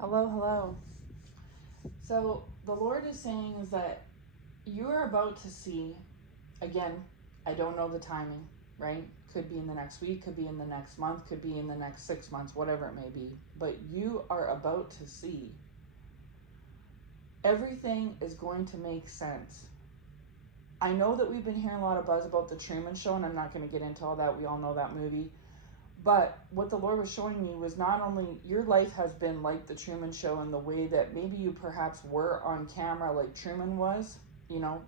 Hello, hello. So the Lord is saying is that you are about to see, again, I don't know the timing, right? Could be in the next week, could be in the next month, could be in the next 6 months, whatever it may be. But you are about to see everything is going to make sense. I know that we've been hearing a lot of buzz about the Truman Show, and I'm not going to get into all that. We all know that movie. But what the Lord was showing me was not only your life has been like the Truman Show in the way that maybe you perhaps were on camera like Truman was,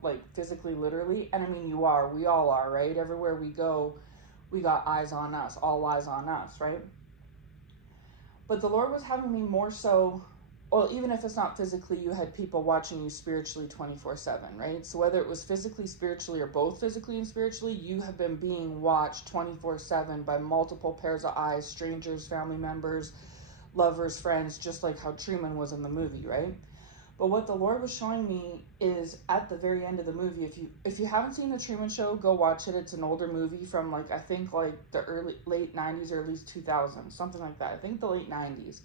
like physically, literally. And I mean, you are. We all are, right? Everywhere we go, we got eyes on us, all eyes on us, right? But the Lord was having me more so, well, even if it's not physically, you had people watching you spiritually 24/7, right? So whether it was physically, spiritually, or both physically and spiritually, you have been being watched 24/7 by multiple pairs of eyes, strangers, family members, lovers, friends, just like how Truman was in the movie, right? But what the Lord was showing me is at the very end of the movie, if you haven't seen the Truman Show, go watch it. It's an older movie from I think the late 90s or at least 2000s, something like that. I think the late 90s.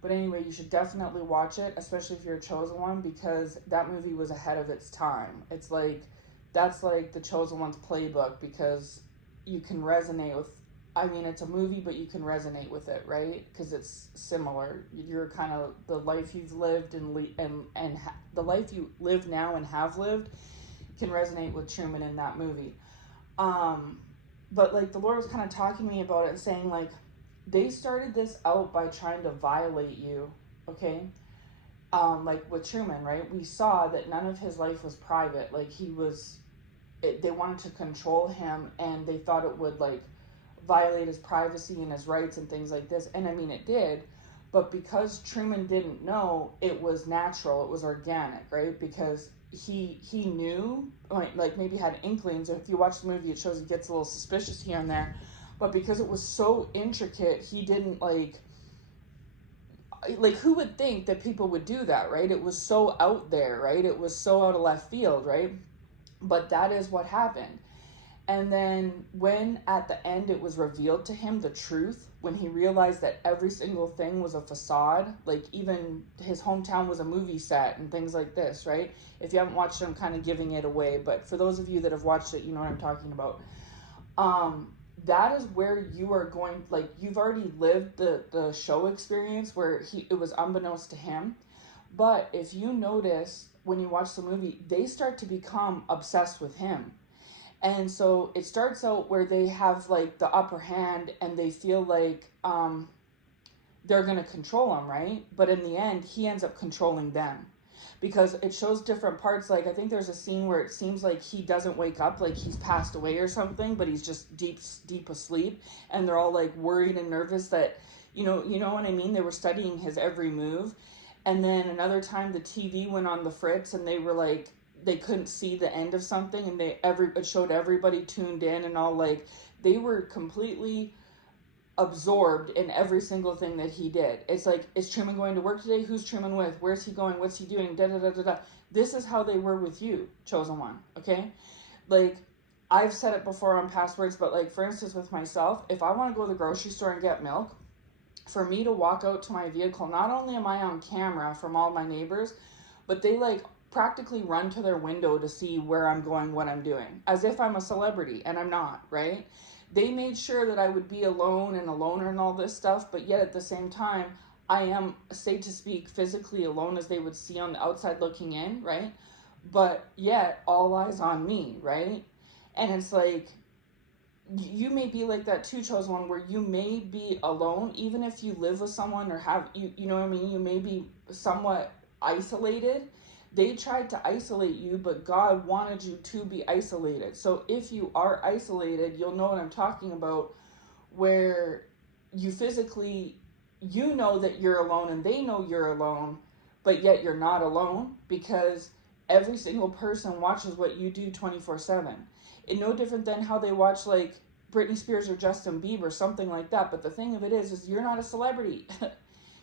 But anyway, you should definitely watch it, especially if you're a chosen one, because that movie was ahead of its time. That's like the chosen one's playbook, because you can resonate with, I mean, it's a movie, but you can resonate with it, right? Because it's similar. You're kind of the life you've lived and the life you live now and have lived can resonate with Truman in that movie. But the Lord was kind of talking to me about it and saying they started this out by trying to violate you, okay? Like with Truman, right? We saw that none of his life was private. They wanted to control him, and they thought it would violate his privacy and his rights and things like this. And I mean, it did. But because Truman didn't know, it was natural, it was organic, right? Because he knew, maybe had inklings. If you watch the movie, it shows he gets a little suspicious here and there. But because it was so intricate, he didn't who would think that people would do that, right? It was so out there, right? It was so out of left field, right? But that is what happened. And then when at the end it was revealed to him the truth, when he realized that every single thing was a facade, even his hometown was a movie set and things like this, right? If you haven't watched it, I'm kind of giving it away, but for those of you that have watched it, you know what I'm talking about. That is where you are going, you've already lived the show experience where it was unbeknownst to him. But if you notice, when you watch the movie, they start to become obsessed with him. And so it starts out where they have the upper hand, and they feel they're going to control him, right? But in the end, he ends up controlling them, because it shows different parts. I think there's a scene where it seems like he doesn't wake up, he's passed away or something, but he's just deep asleep, and they're all worried and nervous that, you know what I mean? They were studying his every move. And then another time the TV went on the fritz, and they were they couldn't see the end of something, and it showed everybody tuned in, and all they were completely absorbed in every single thing that he did. It's is Truman going to work today? Who's Truman with? Where's he going? What's he doing? Da da da da da. This is how they were with you, chosen one. Okay, I've said it before on past words, but for instance, with myself, if I want to go to the grocery store and get milk, for me to walk out to my vehicle, not only am I on camera from all my neighbors, but they practically run to their window to see where I'm going, what I'm doing, as if I'm a celebrity, and I'm not, right? They made sure that I would be alone and a loner and all this stuff, but yet at the same time, I am, so to speak, physically alone, as they would see on the outside looking in, right? But yet, all eyes on me, right? And it's you may be like that too, chosen one, where you may be alone, even if you live with someone or have, you know what I mean? You may be somewhat isolated. They tried to isolate you, but God wanted you to be isolated. So if you are isolated, you'll know what I'm talking about, where you physically, you know that you're alone and they know you're alone, but yet you're not alone, because every single person watches what you do 24/7. It's no different than how they watch Britney Spears or Justin Bieber, something like that. But the thing of it is you're not a celebrity.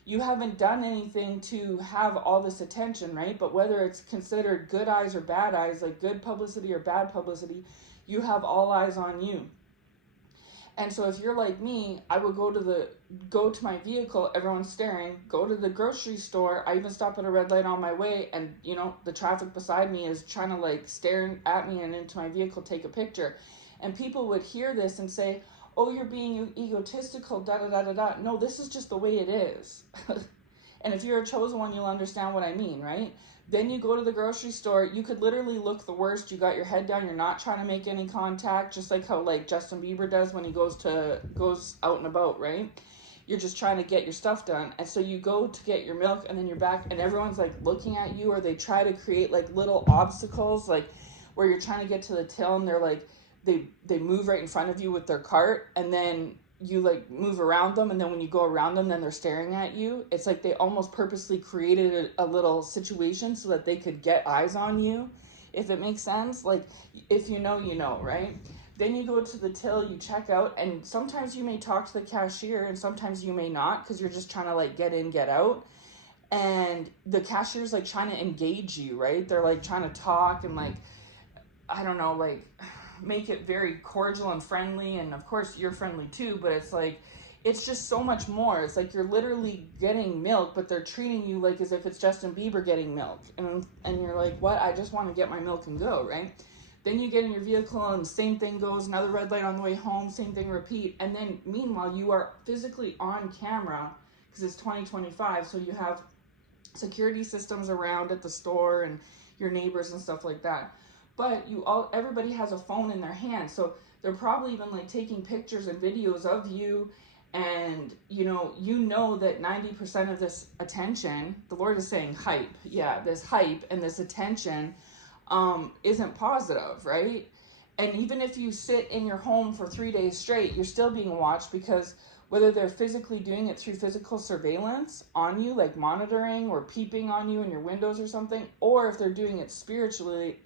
You haven't done anything to have all this attention, right? But whether it's considered good eyes or bad eyes, good publicity or bad publicity, you have all eyes on you. And so if you're like me, I would go to my vehicle, everyone's staring, go to the grocery store. I even stop at a red light on my way, and the traffic beside me is trying to like stare at me and into my vehicle, take a picture. And people would hear this and say, "Oh, you're being egotistical, da da da da da." No, this is just the way it is. And if you're a chosen one, you'll understand what I mean, right? Then you go to the grocery store, you could literally look the worst. You got your head down, you're not trying to make any contact, just like how like Justin Bieber does when he goes out and about, right? You're just trying to get your stuff done. And so you go to get your milk, and then you're back, and everyone's like looking at you, or they try to create like little obstacles, like where you're trying to get to the till, and they're like, they move right in front of you with their cart, and then you like move around them, and then when you go around them, then they're staring at you. It's like they almost purposely created a little situation so that they could get eyes on you, if it makes sense. Like, if you know, right? Then you go to the till, you check out, and sometimes you may talk to the cashier, and sometimes you may not, because you're just trying to like get in, get out. And the cashier's like trying to engage you, right? They're like trying to talk and like, I don't know, like make it very cordial and friendly, and of course you're friendly too, but it's like, it's just so much more. It's like you're literally getting milk, but they're treating you like as if it's Justin Bieber getting milk, and you're like, what? I just want to get my milk and go, right? Then you get in your vehicle, and same thing goes, another red light on the way home, same thing, repeat. And then meanwhile you are physically on camera, because it's 2025, so you have security systems around at the store and your neighbors and stuff like that. But everybody has a phone in their hand, so they're probably even like taking pictures and videos of you, and you know that 90% of this attention, the Lord is saying hype, this hype and this attention isn't positive, right? And even if you sit in your home for 3 days straight, you're still being watched, because whether they're physically doing it through physical surveillance on you, like monitoring or peeping on you in your windows or something, or if they're doing it spiritually,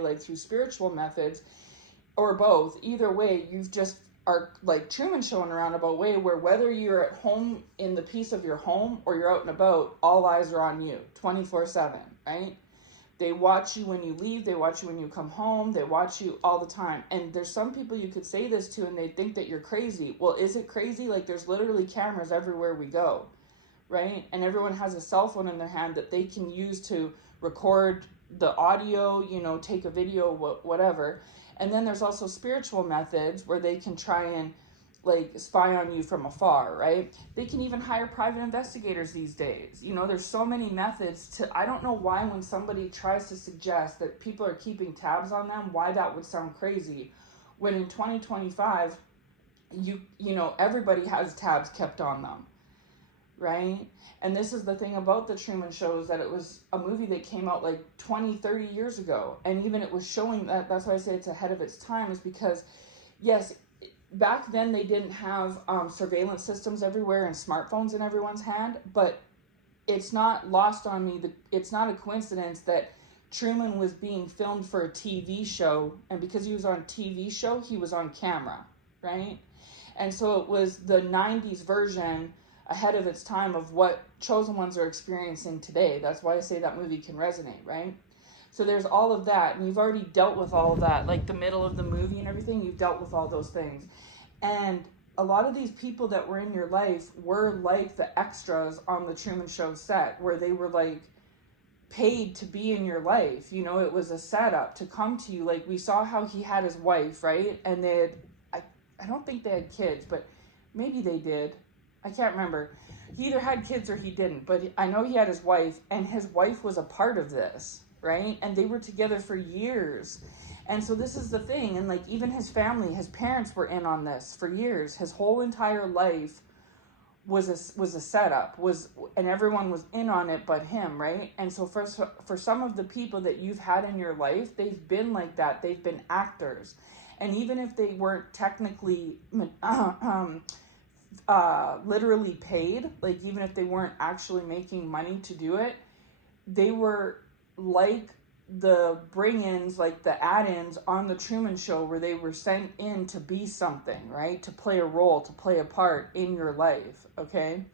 like through spiritual methods, or both, either way, you've just are like Truman showing around about way, where whether you're at home in the peace of your home or you're out and about, all eyes are on you 24/7, right? They watch you when you leave. They watch you when you come home. They watch you all the time. And there's some people you could say this to, and they think that you're crazy. Well, is it crazy? Like, there's literally cameras everywhere we go, right? And everyone has a cell phone in their hand that they can use to record the audio, take a video, whatever. And then there's also spiritual methods where they can try and like spy on you from afar, right? They can even hire private investigators these days. There's so many methods I don't know why when somebody tries to suggest that people are keeping tabs on them, why that would sound crazy, when in 2025, everybody has tabs kept on them, right? And this is the thing about the Truman Show, is that it was a movie that came out like 20, 30 years ago. And even it was showing that's why I say it's ahead of its time, is because, yes, back then they didn't have surveillance systems everywhere and smartphones in everyone's hand, but it's not lost on me that it's not a coincidence that Truman was being filmed for a TV show, and because he was on a TV show, he was on camera, right? And so it was the 90s version ahead of its time of what chosen ones are experiencing today. That's why I say that movie can resonate, right? So there's all of that, and you've already dealt with all of that, like the middle of the movie and everything, you've dealt with all those things. And a lot of these people that were in your life were like the extras on the Truman Show set, where they were like paid to be in your life. It was a setup to come to you. Like, we saw how he had his wife, right? And I don't think they had kids, but maybe they did. I can't remember. He either had kids or he didn't, but I know he had his wife, and his wife was a part of this, right? And they were together for years. And so this is the thing, and like even his family, his parents were in on this for years. His whole entire life was a setup, and everyone was in on it but him, right? And so for some of the people that you've had in your life, they've been like that. They've been actors. And even if they weren't technically literally paid, like even if they weren't actually making money to do it, they were like the bring-ins, like the add-ins on the Truman Show, where they were sent in to be something, right? To play a role, to play a part in your life, okay?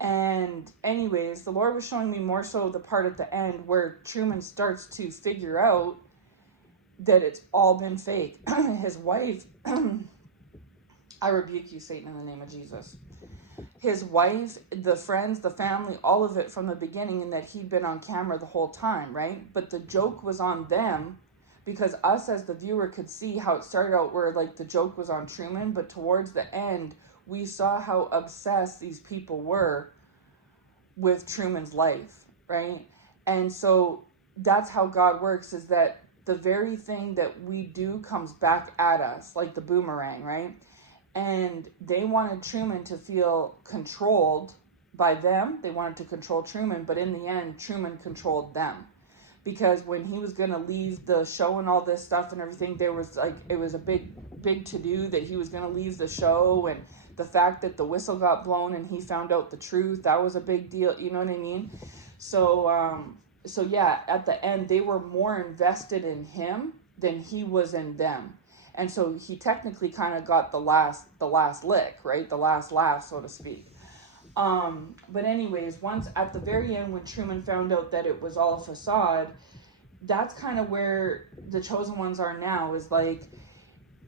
And anyways, the Lord was showing me more so the part at the end where Truman starts to figure out that it's all been fake. His wife I rebuke you, Satan, in the name of Jesus. His wife, the friends, the family, all of it from the beginning, and that he'd been on camera the whole time, right? But the joke was on them, because us as the viewer could see how it started out where like the joke was on Truman, but towards the end, we saw how obsessed these people were with Truman's life, right? And so that's how God works, is that the very thing that we do comes back at us, like the boomerang, right? And they wanted Truman to feel controlled by them. They wanted to control Truman, but in the end, Truman controlled them. Because when he was going to leave the show and all this stuff and everything, there was like, it was a big to-do that he was going to leave the show, and the fact that the whistle got blown and he found out the truth, that was a big deal, you know what I mean? So, so yeah, at the end, they were more invested in him than he was in them. And so he technically kind of got the last lick, right? The last laugh, so to speak. But anyways, once at the very end, when Truman found out that it was all a facade, that's kind of where the chosen ones are now, is like,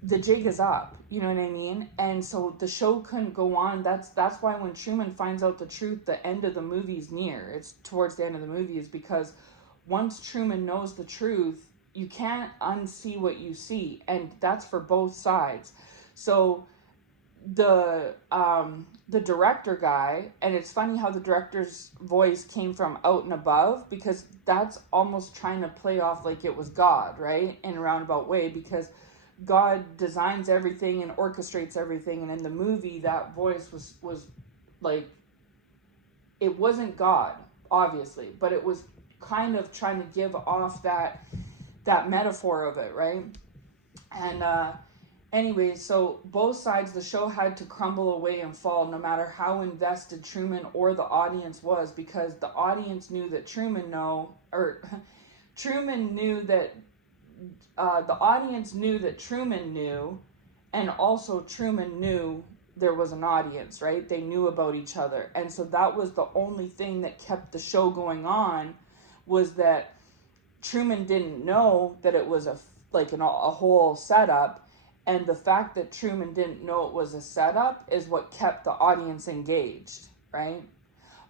the jig is up, you know what I mean? And so the show couldn't go on. That's why when Truman finds out the truth, the end of the movie's near. It's towards the end of the movie, is because once Truman knows the truth, you can't unsee what you see, and that's for both sides. So the director guy, and it's funny how the director's voice came from out and above, because that's almost trying to play off like it was God, right? In a roundabout way, because God designs everything and orchestrates everything, and in the movie that voice was like, it wasn't God, obviously, but it was kind of trying to give off that metaphor of it, right? And anyways, so both sides, the show had to crumble away and fall, no matter how invested Truman or the audience was, because the audience knew that Truman knew that the audience knew that Truman knew, and also Truman knew there was an audience, right? They knew about each other. And so that was the only thing that kept the show going on, was that Truman didn't know that it was a whole setup, and the fact that Truman didn't know it was a setup is what kept the audience engaged, right?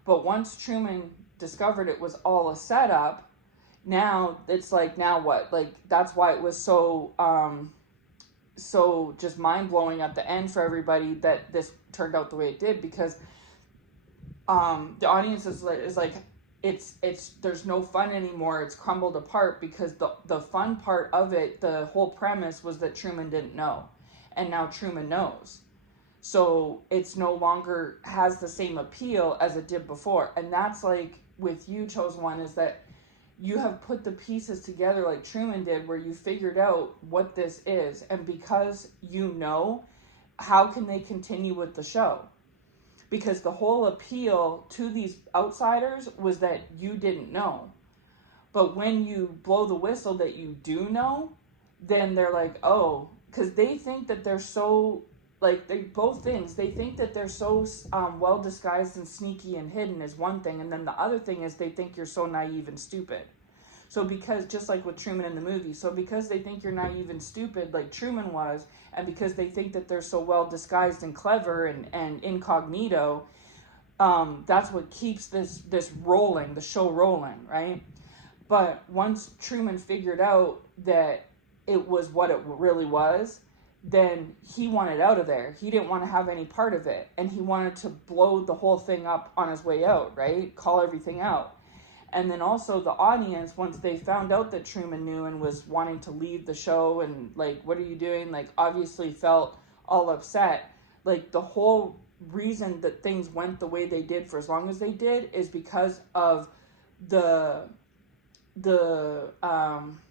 But once Truman discovered it was all a setup, now it's like, now what? Like, that's why it was so just mind-blowing at the end for everybody that this turned out the way it did, because the audience is like it's there's no fun anymore. It's crumbled apart, because the fun part of it, the whole premise, was that Truman didn't know, and now Truman knows. So it's no longer has the same appeal as it did before. And that's like with you, chosen one, is that you have put the pieces together like Truman did, where you figured out what this is, and because you know, how can they continue with the show? Because the whole appeal to these outsiders was that you didn't know. But when you blow the whistle that you do know, then they're like, oh, because they think that they're so, like, both things. They think that they're so well disguised and sneaky and hidden is one thing, and then the other thing is they think you're so naive and stupid. So because, just like with Truman in the movie, so because they think you're naive and stupid like Truman was, and because they think that they're so well disguised and clever and incognito, that's what keeps this rolling, the show rolling, right? But once Truman figured out that it was what it really was, then he wanted out of there. He didn't want to have any part of it, and he wanted to blow the whole thing up on his way out, right? Call everything out. And then also the audience, once they found out that Truman knew and was wanting to leave the show and like, what are you doing? Like, obviously felt all upset. Like, the whole reason that things went the way they did for as long as they did is because of the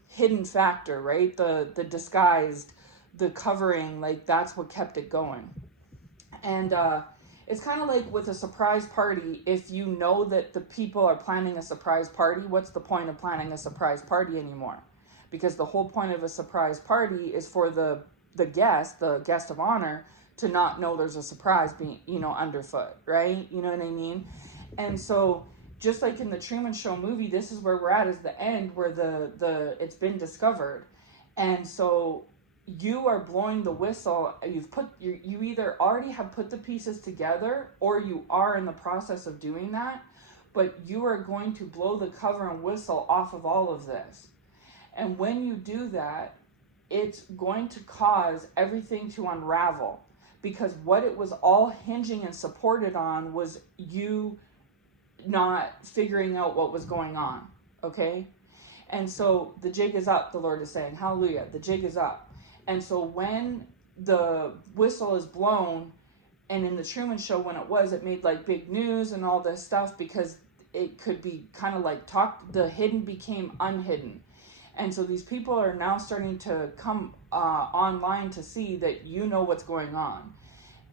hidden factor, right? The disguised, the covering, like, that's what kept it going. And it's kind of like with a surprise party. If you know that the people are planning a surprise party, what's the point of planning a surprise party anymore? Because the whole point of a surprise party is for the guest of honor, to not know there's a surprise being, underfoot, right? You know what I mean? And so just like in the Truman Show movie, this is where we're at, is the end where the it's been discovered. And so you are blowing the whistle. You either already have put the pieces together, or you are in the process of doing that, but you are going to blow the cover and whistle off of all of this. And when you do that, it's going to cause everything to unravel, because what it was all hinging and supported on was you not figuring out what was going on. Okay? And so the jig is up, the Lord is saying. Hallelujah. The jig is up. And so when the whistle is blown, and in the Truman Show when it made like big news and all this stuff, because it could be kind of like the hidden became unhidden. And so these people are now starting to come online to see that you know what's going on.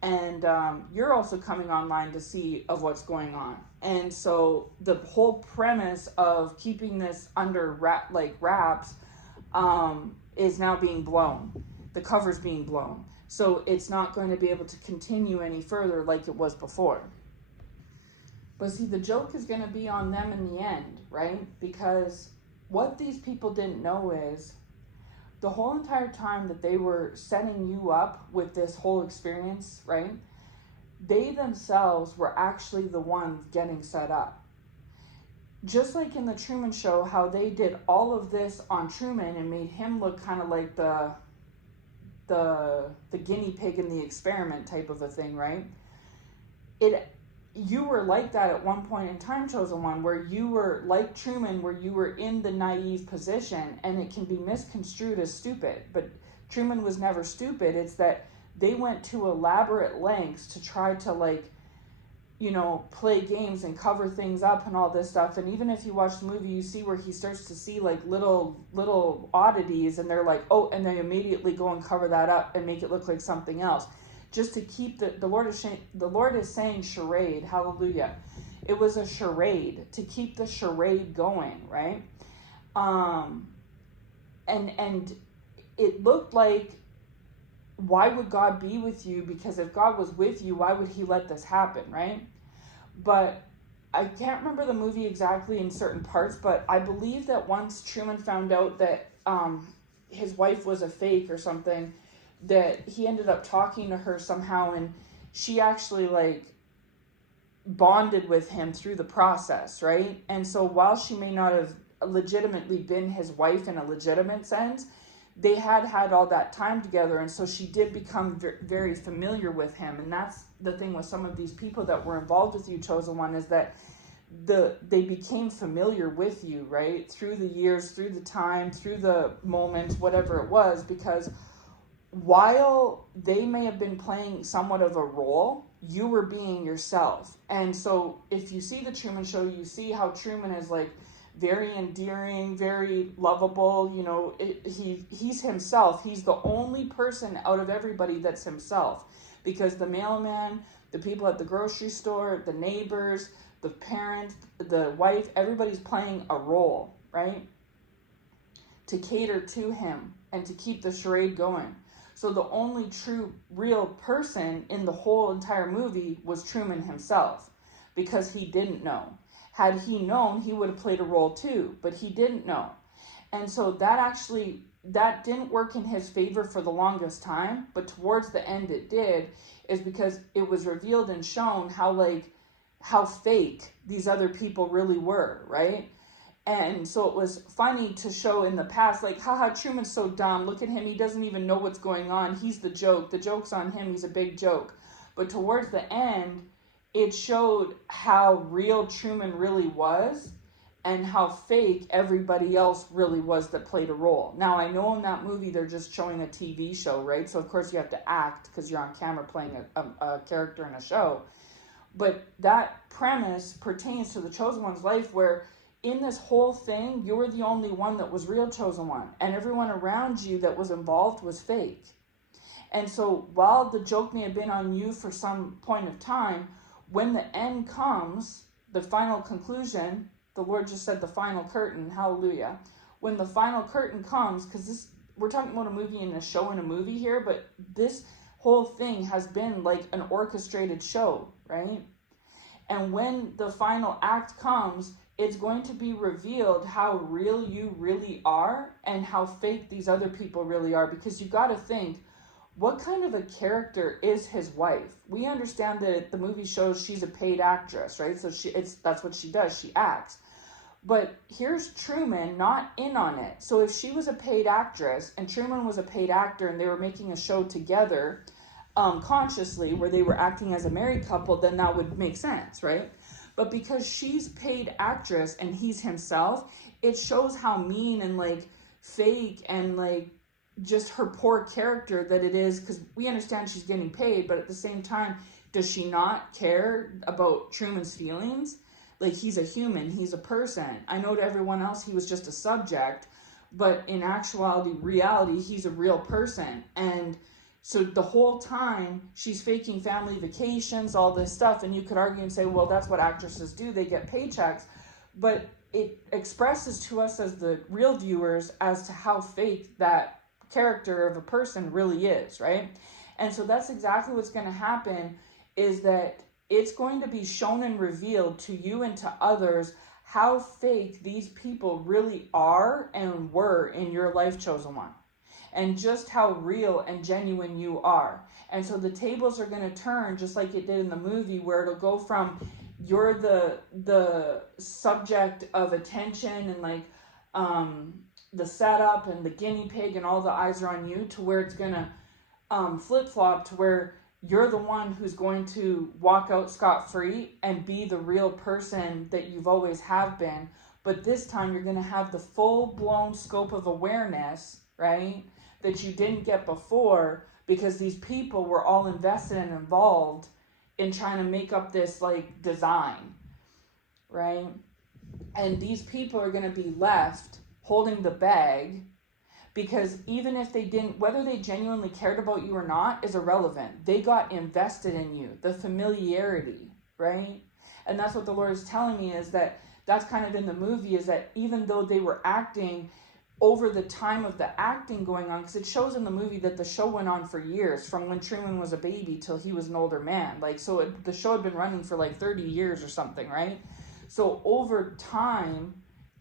And you're also coming online to see of what's going on. And so the whole premise of keeping this under wraps is now being blown. The cover's being blown. So it's not going to be able to continue any further like it was before. But see, the joke is going to be on them in the end, right? Because what these people didn't know is the whole entire time that they were setting you up with this whole experience, right? They themselves were actually the ones getting set up. Just like in the Truman Show, how they did all of this on Truman and made him look kind of like the guinea pig in the experiment type of a thing, right? You were like that at one point in time, Chosen One, where you were like Truman, where you were in the naive position, and it can be misconstrued as stupid. But Truman was never stupid. It's that they went to elaborate lengths to try to play games and cover things up and all this stuff. And even if you watch the movie, you see where he starts to see like little oddities, and they're like, oh, and they immediately go and cover that up and make it look like something else. Just to keep the Lord is saying charade, hallelujah. It was a charade to keep the charade going, right? And it looked like, why would God be with you? Because if God was with you, why would he let this happen, right? But I can't remember the movie exactly in certain parts, but I believe that once Truman found out that his wife was a fake or something, that he ended up talking to her somehow, and she actually bonded with him through the process, right? And so while she may not have legitimately been his wife in a legitimate sense, they had all that time together, and so she did become very familiar with him. And that's the thing with some of these people that were involved with you, Chosen One, is that they became familiar with you, right? Through the years, through the time, through the moments, whatever it was, because while they may have been playing somewhat of a role, you were being yourself. And so if you see the Truman Show, you see how Truman is very endearing, very lovable. He's himself. He's the only person out of everybody that's himself, because the mailman, the people at the grocery store, the neighbors, the parents, the wife, everybody's playing a role, right? To cater to him and to keep the charade going. So the only true, real person in the whole entire movie was Truman himself, because he didn't know. Had he known, he would have played a role too, but he didn't know. And so that didn't work in his favor for the longest time, but towards the end it did, is because it was revealed and shown how fake these other people really were, right? And so it was funny to show in the past, haha, Truman's so dumb. Look at him. He doesn't even know what's going on. He's the joke. The joke's on him. He's a big joke. But towards the end, it showed how real Truman really was and how fake everybody else really was that played a role. Now, I know in that movie, they're just showing a TV show, right? So, of course, you have to act because you're on camera playing a character in a show. But that premise pertains to the Chosen One's life, where in this whole thing, you were the only one that was real, Chosen One. And everyone around you that was involved was fake. And so while the joke may have been on you for some point of time, when the end comes, the final conclusion, the Lord just said the final curtain, hallelujah. When the final curtain comes, because we're talking about a movie and a show and a movie here, but this whole thing has been like an orchestrated show, right? And when the final act comes, it's going to be revealed how real you really are and how fake these other people really are. Because you got to think, what kind of a character is his wife? We understand that the movie shows she's a paid actress, right? So that's what she does. She acts. But here's Truman not in on it. So if she was a paid actress and Truman was a paid actor and they were making a show together consciously where they were acting as a married couple, then that would make sense, right? But because she's paid actress and he's himself, it shows how mean and like fake and like just her poor character that it is, because we understand she's getting paid, but at the same time, does she not care about Truman's feelings? Like, he's a human, he's a person. I know to everyone else he was just a subject, but in actuality, reality, he's a real person. And so the whole time she's faking family vacations, all this stuff, and you could argue and say, well, that's what actresses do, they get paychecks. But it expresses to us as the real viewers as to how fake that character of a person really is, right? And so that's exactly what's going to happen, is that it's going to be shown and revealed to you and to others how fake these people really are and were in your life, chosen one, and just how real and genuine you are. And so the tables are going to turn just like it did in the movie, where it'll go from you're the subject of attention and like the setup and the guinea pig and all the eyes are on you, to where it's going to flip-flop to where you're the one who's going to walk out scot-free and be the real person that you've always have been. But this time you're going to have the full-blown scope of awareness, right, that you didn't get before, because these people were all invested and involved in trying to make up this like design, right? And these people are going to be left holding the bag, because even if they didn't, whether they genuinely cared about you or not is irrelevant. They got invested in you, the familiarity, right? And that's what the Lord is telling me, is that that's kind of in the movie, is that even though they were acting over the time of the acting going on, because it shows in the movie that the show went on for years, from when Truman was a baby till he was an older man. Like, so the show had been running for like 30 years or something, right? So over time,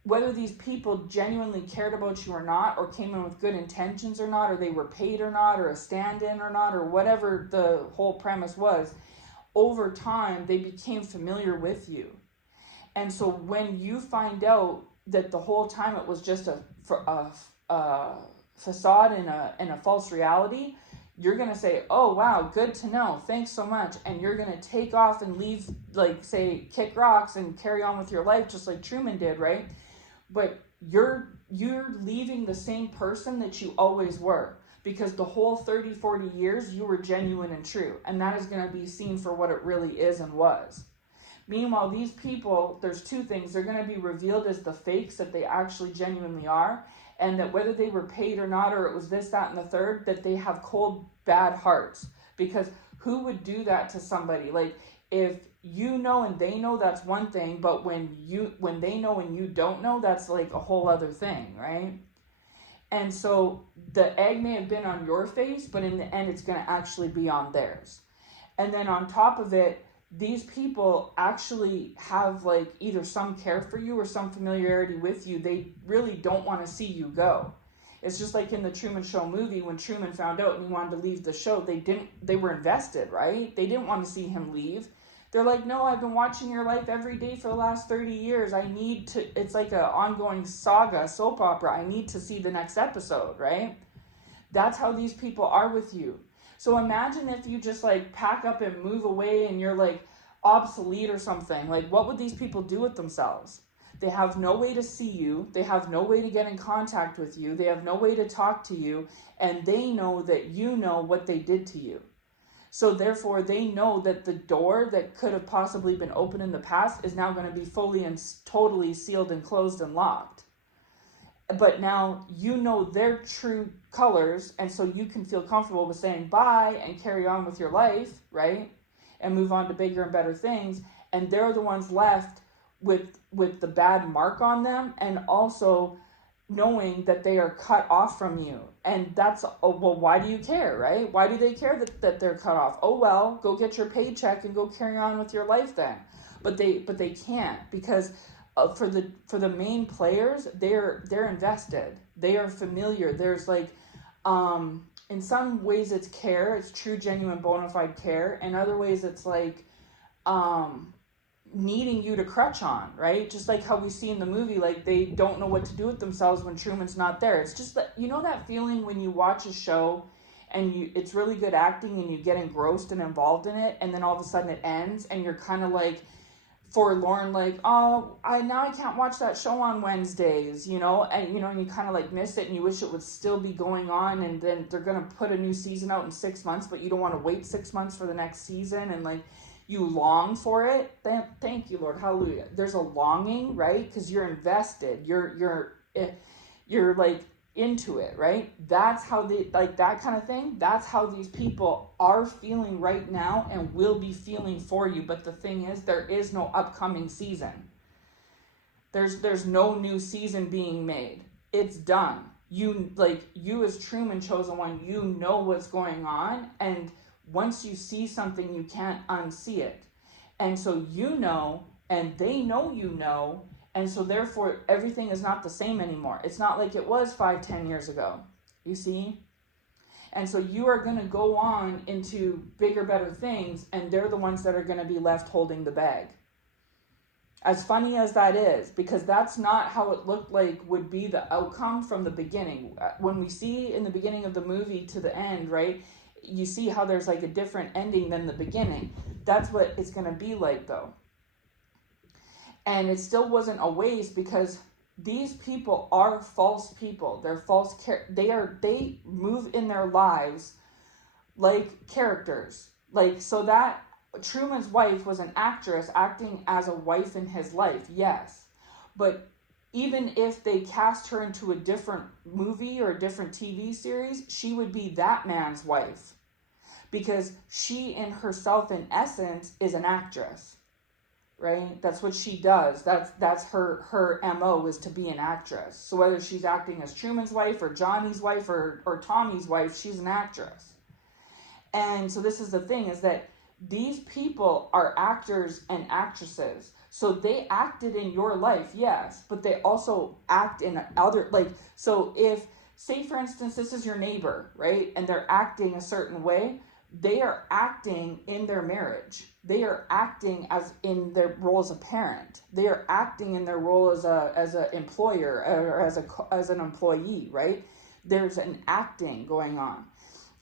whether these people genuinely cared about you or not, or came in with good intentions or not, or they were paid or not, or a stand-in or not, or whatever the whole premise was, over time, they became familiar with you. And so when you find out that the whole time it was just a facade and a false reality, you're going to say, oh, wow, good to know. Thanks so much. And you're going to take off and leave, like, say, kick rocks and carry on with your life just like Truman did, right? But you're leaving the same person that you always were, because the whole 30, 40 years you were genuine and true. And that is going to be seen for what it really is and was. Meanwhile, these people, there's two things. They're going to be revealed as the fakes that they actually genuinely are, and that whether they were paid or not, or it was this, that, and the third, that they have cold, bad hearts. Because who would do that to somebody? Like, if you know and they know, that's one thing, but when they know and you don't know, that's like a whole other thing, right? And so the egg may have been on your face, but in the end, it's going to actually be on theirs. And then on top of it, these people actually have like either some care for you or some familiarity with you. They really don't want to see you go. It's just like in the Truman Show movie, when Truman found out and he wanted to leave the show, they were invested, right? They didn't want to see him leave. They're like, no, I've been watching your life every day for the last 30 years. It's like an ongoing saga, soap opera. I need to see the next episode, right? That's how these people are with you. So imagine if you just like pack up and move away and you're like obsolete or something. Like, what would these people do with themselves? They have no way to see you. They have no way to get in contact with you. They have no way to talk to you. And they know that you know what they did to you. So therefore, they know that the door that could have possibly been open in the past is now going to be fully and totally sealed and closed and locked. But now you know their true colors, and so you can feel comfortable with saying bye and carry on with your life, right? And move on to bigger and better things. And they're the ones left with the bad mark on them, and also knowing that they are cut off from you. And that's, oh, well, why do you care, right? Why do they care that they're cut off? Oh, well, go get your paycheck and go carry on with your life then. but they can't, because for the main players, they're invested, they are familiar. There's like, in some ways it's care, it's true, genuine, bona fide care. In other ways it's like, needing you to crutch on, right? Just like how we see in the movie, like they don't know what to do with themselves when Truman's not there. It's just that, you know, that feeling when you watch a show and it's really good acting and you get engrossed and involved in it, and then all of a sudden it ends and you're kind of like forlorn, like, oh, I can't watch that show on Wednesdays, and you kind of like miss it, and you wish it would still be going on, and then they're gonna put a new season out in 6 months, but you don't want to wait 6 months for the next season, and like you long for it. Thank you, Lord, hallelujah. There's a longing, right? Because you're invested, you're like into it, right? That's how they, like, that kind of thing, that's how these people are feeling right now and will be feeling for you. But the thing is, there is no upcoming season. There's no new season being made. It's done. You as Truman Chosen One, you know what's going on, and once you see something, you can't unsee it. And so and they know, and so therefore everything is not the same anymore. It's not like it was 5-10 years ago, you see? And so you are going to go on into bigger, better things, and they're the ones that are going to be left holding the bag. As funny as that is, because that's not how it looked like would be the outcome from the beginning. When we see in the beginning of the movie to the end, right, you see how there's like a different ending than the beginning. That's what it's going to be like, though. And it still wasn't a waste, because these people are false people. They're false. They move in their lives like characters. Like, so that Truman's wife was an actress acting as a wife in his life, yes. But even if they cast her into a different movie or a different TV series, she would be that man's wife, because she in herself, in essence, is an actress, right? That's what she does. That's her MO, is to be an actress. So whether she's acting as Truman's wife or Johnny's wife or Tommy's wife, she's an actress. And so this is the thing, is that these people are actors and actresses. So they acted in your life, yes, but they also act in other, like, so if, say for instance, this is your neighbor, right? And they're acting a certain way, they are acting in their marriage. They are acting as in their role as a parent. They are acting in their role as a employer, or as an employee, right? There's an acting going on.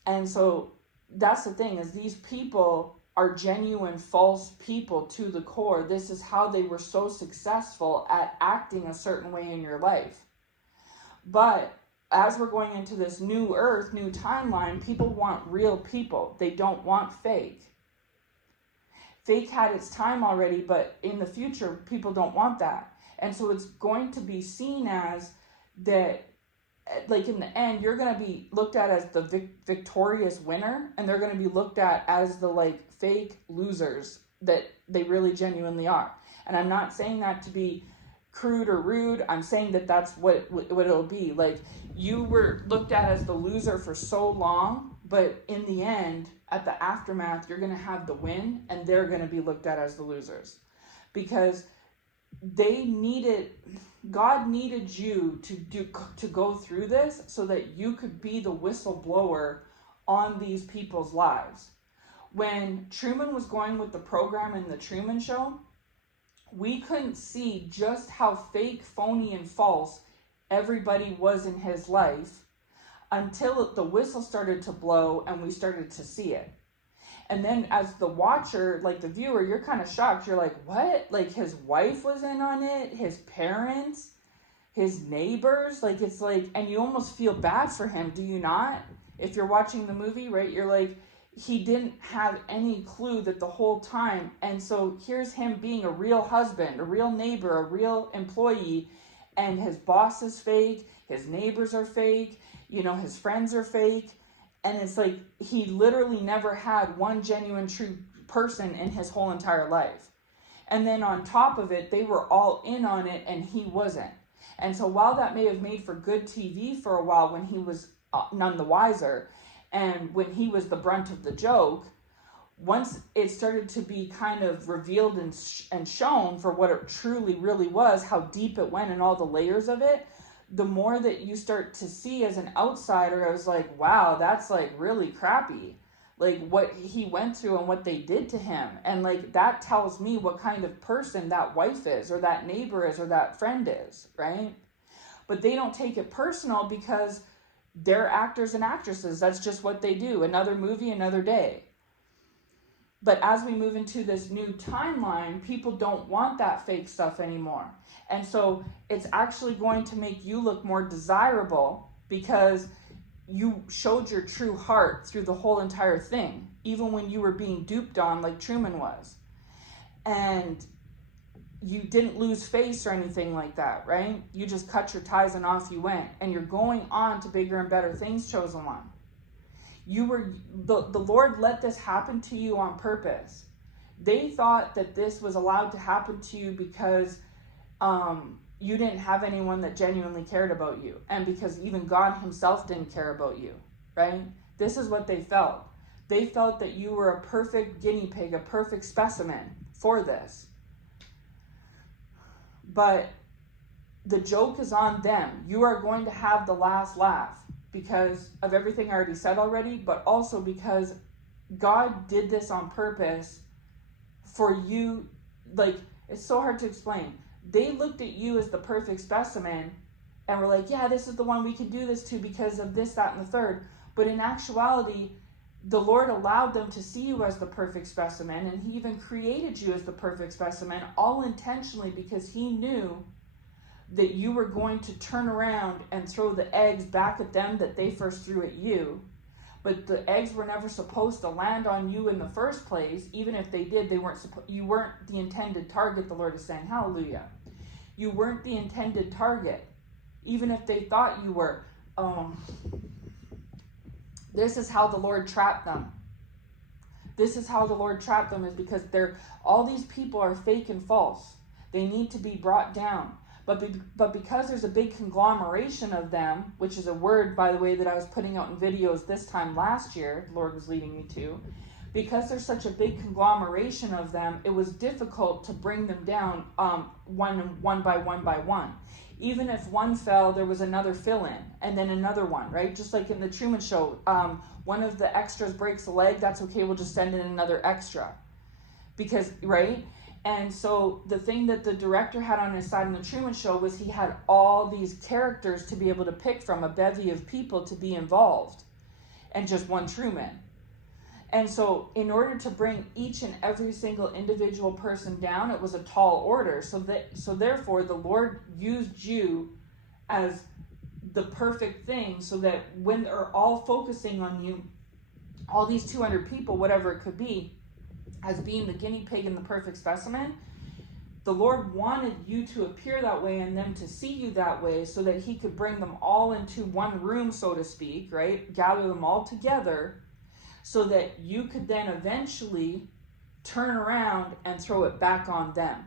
And so that's the thing, is these people are genuine false people to the core. This is how they were so successful at acting a certain way in your life. But as we're going into this new earth, new timeline, people want real people. They don't want fake. Fake had its time already, but in the future, people don't want that. And so it's going to be seen as that, like in the end, you're going to be looked at as the victorious winner, and they're going to be looked at as the like fake losers that they really genuinely are. And I'm not saying that to be crude or rude. I'm saying that that's what it'll be. Like, you were looked at as the loser for so long, but in the end, at the aftermath, you're going to have the win, and they're going to be looked at as the losers, because God needed you to go through this so that you could be the whistleblower on these people's lives. When Truman was going with the program in the Truman Show, we couldn't see just how fake, phony, and false everybody was in his life until the whistle started to blow and we started to see it. And then as the watcher, like the viewer, you're kind of shocked. You're like, what? Like, his wife was in on it, his parents, his neighbors. Like, it's like, and you almost feel bad for him, do you not? If you're watching the movie, right? You're like, he didn't have any clue that the whole time. And so here's him being a real husband, a real neighbor, a real employee, and his boss is fake, his neighbors are fake, his friends are fake. And it's like, he literally never had one genuine, true person in his whole entire life. And then on top of it, they were all in on it and he wasn't. And so while that may have made for good TV for a while when he was none the wiser, and when he was the brunt of the joke, once it started to be kind of revealed and shown for what it truly really was, how deep it went and all the layers of it, the more that you start to see as an outsider, I was like, wow, that's like really crappy. Like what he went through and what they did to him. And like that tells me what kind of person that wife is, or that neighbor is, or that friend is, right? But they don't take it personal because they're actors and actresses. That's just what they do. Another movie, another day. But as we move into this new timeline, people don't want that fake stuff anymore. And so it's actually going to make you look more desirable because you showed your true heart through the whole entire thing, even when you were being duped on like Truman was. And you didn't lose face or anything like that, right? You just cut your ties and off you went. And you're going on to bigger and better things, chosen one. The Lord let this happen to you on purpose. They thought that this was allowed to happen to you because you didn't have anyone that genuinely cared about you, and because even God himself didn't care about you, right? This is what they felt. They felt that you were a perfect guinea pig, a perfect specimen for this. But the joke is on them. You are going to have the last laugh because of everything I already said already, but also because God did this on purpose for you. Like, it's so hard to explain. They looked at you as the perfect specimen and were like, yeah, this is the one we can do this to because of this, that, and the third. But in actuality, the Lord allowed them to see you as the perfect specimen, and he even created you as the perfect specimen, all intentionally, because he knew that you were going to turn around and throw the eggs back at them that they first threw at you. But the eggs were never supposed to land on you in the first place. Even if they did, you weren't the intended target, the Lord is saying. Hallelujah. You weren't the intended target, even if they thought you were. This is how the Lord trapped them. This is how the Lord trapped them, is because all these people are fake and false. They need to be brought down. But because there's a big conglomeration of them, which is a word, by the way, that I was putting out in videos this time last year, the Lord was leading me to, because there's such a big conglomeration of them, it was difficult to bring them down one by one. Even if one fell, there was another fill-in, and then another one, right? Just like in the Truman Show, one of the extras breaks a leg, that's okay, we'll just send in another extra. Because, right? And so the thing that the director had on his side in the Truman Show was he had all these characters to be able to pick from, a bevy of people to be involved, and just one Truman. And so in order to bring each and every single individual person down, it was a tall order. So therefore the Lord used you as the perfect thing, so that when they're all focusing on you, all these 200 people, whatever it could be, as being the guinea pig and the perfect specimen, the Lord wanted you to appear that way and them to see you that way, so that he could bring them all into one room, so to speak, right? Gather them all together, so that you could then eventually turn around and throw it back on them,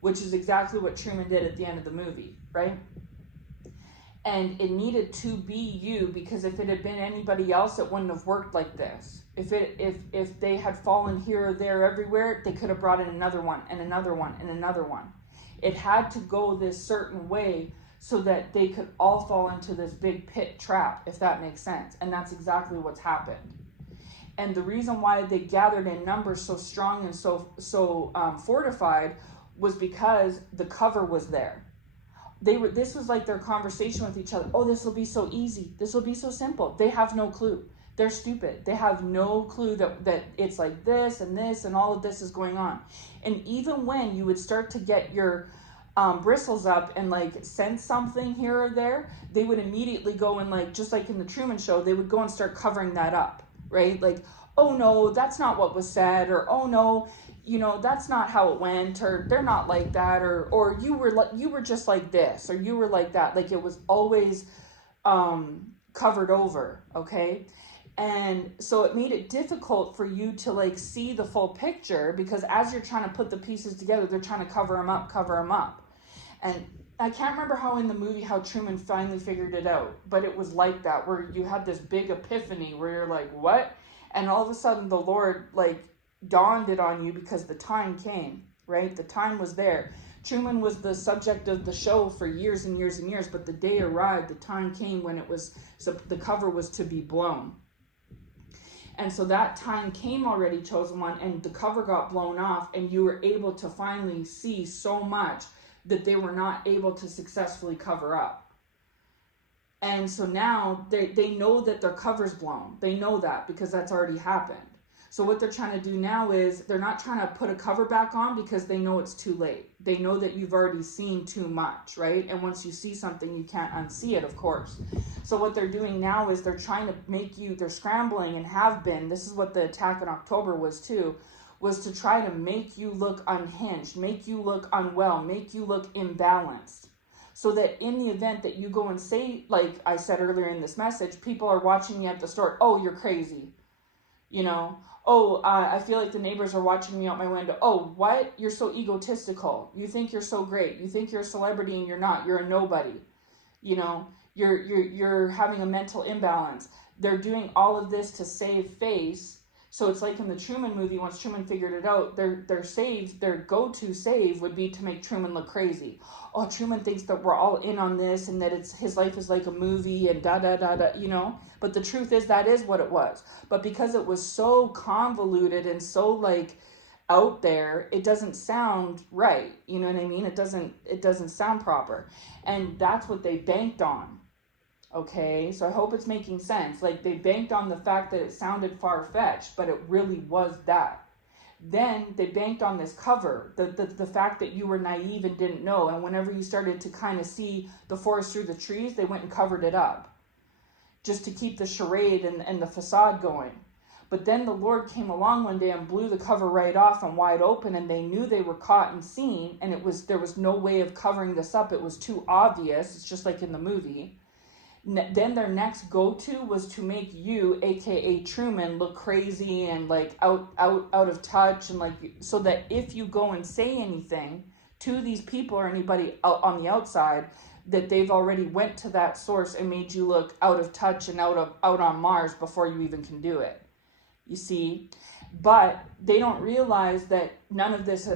which is exactly what Truman did at the end of the movie, right? And it needed to be you, because if it had been anybody else, it wouldn't have worked like this. If they had fallen here or there everywhere, they could have brought in another one and another one and another one. It had to go this certain way so that they could all fall into this big pit trap, if that makes sense. And that's exactly what's happened. And the reason why they gathered in numbers so strong and so fortified was because the cover was there. This was like their conversation with each other. Oh, this will be so easy. This will be so simple. They have no clue. They're stupid. They have no clue that it's like this and all of this is going on. And even when you would start to get your bristles up and like sense something here or there, they would immediately go and, like, just like in the Truman Show, they would go and start covering that up, right? Like, oh no, that's not what was said, or oh no, that's not how it went, or they're not like that, or you were just like this, or you were like that. Like, it was always covered over, okay? And so it made it difficult for you to, like, see the full picture, because as you're trying to put the pieces together, they're trying to cover them up. And I can't remember how in the movie how Truman finally figured it out, but it was like that, where you had this big epiphany where you're like, what? And all of a sudden the Lord, like, dawned it on you because the time came, right? The time was there. Truman was the subject of the show for years and years and years, but the day arrived, the time came when so the cover was to be blown. And so that time came already, chosen one, and the cover got blown off, and you were able to finally see so much that they were not able to successfully cover up. And so now they know that their cover's blown. They know that because that's already happened. So what they're trying to do now is they're not trying to put a cover back on because they know it's too late. They know that you've already seen too much, right? And once you see something, you can't unsee it, of course. So what they're doing now is they're trying to make you, they're scrambling and have been, this is what the attack in October was too, was to try to make you look unhinged, make you look unwell, make you look imbalanced. So that in the event that you go and say, like I said earlier in this message, people are watching you at the store, oh, you're crazy. You know, oh, I feel like the neighbors are watching me out my window. Oh, what? You're so egotistical. You think you're so great. You think you're a celebrity and you're not. You're a nobody. You know, you're having a mental imbalance. They're doing all of this to save face. So it's like in the Truman movie, once Truman figured it out, their go-to save would be to make Truman look crazy. Oh, Truman thinks that we're all in on this and that his life is like a movie and da, you know. But the truth is that is what it was. But because it was so convoluted and so like out there, it doesn't sound right. You know what I mean? It doesn't sound proper. And that's what they banked on. Okay, so I hope it's making sense. Like they banked on the fact that it sounded far-fetched, but it really was that. Then they banked on this cover, the fact that you were naive and didn't know. And whenever you started to kind of see the forest through the trees, they went and covered it up just to keep the charade and the facade going. But then the Lord came along one day and blew the cover right off and wide open, and they knew they were caught and seen, and there was no way of covering this up. It was too obvious. It's just like in the movie. Then their next go-to was to make you, aka Truman, look crazy and like out of touch, and like so that if you go and say anything to these people or anybody out on the outside, that they've already went to that source and made you look out of touch and out on Mars before you even can do it. You see? But they don't realize that none of this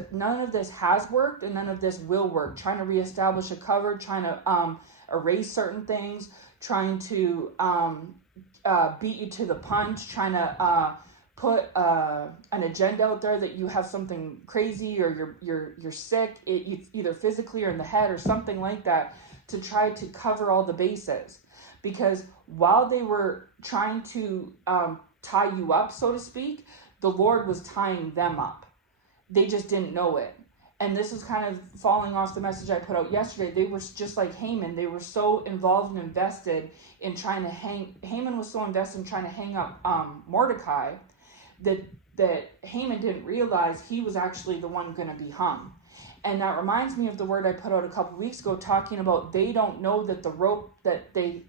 has worked and none of this will work. Trying to reestablish a cover, trying to erase certain things, trying to beat you to the punch, trying to put an agenda out there that you have something crazy or you're sick, either physically or in the head or something like that, to try to cover all the bases. Because while they were trying to tie you up, so to speak, the Lord was tying them up. They just didn't know it. And this is kind of falling off the message I put out yesterday. They were just like Haman. They were so involved and invested in trying to Haman was so invested in trying to hang up Mordecai that Haman didn't realize he was actually the one going to be hung. And that reminds me of the word I put out a couple weeks ago talking about they don't know that the rope that they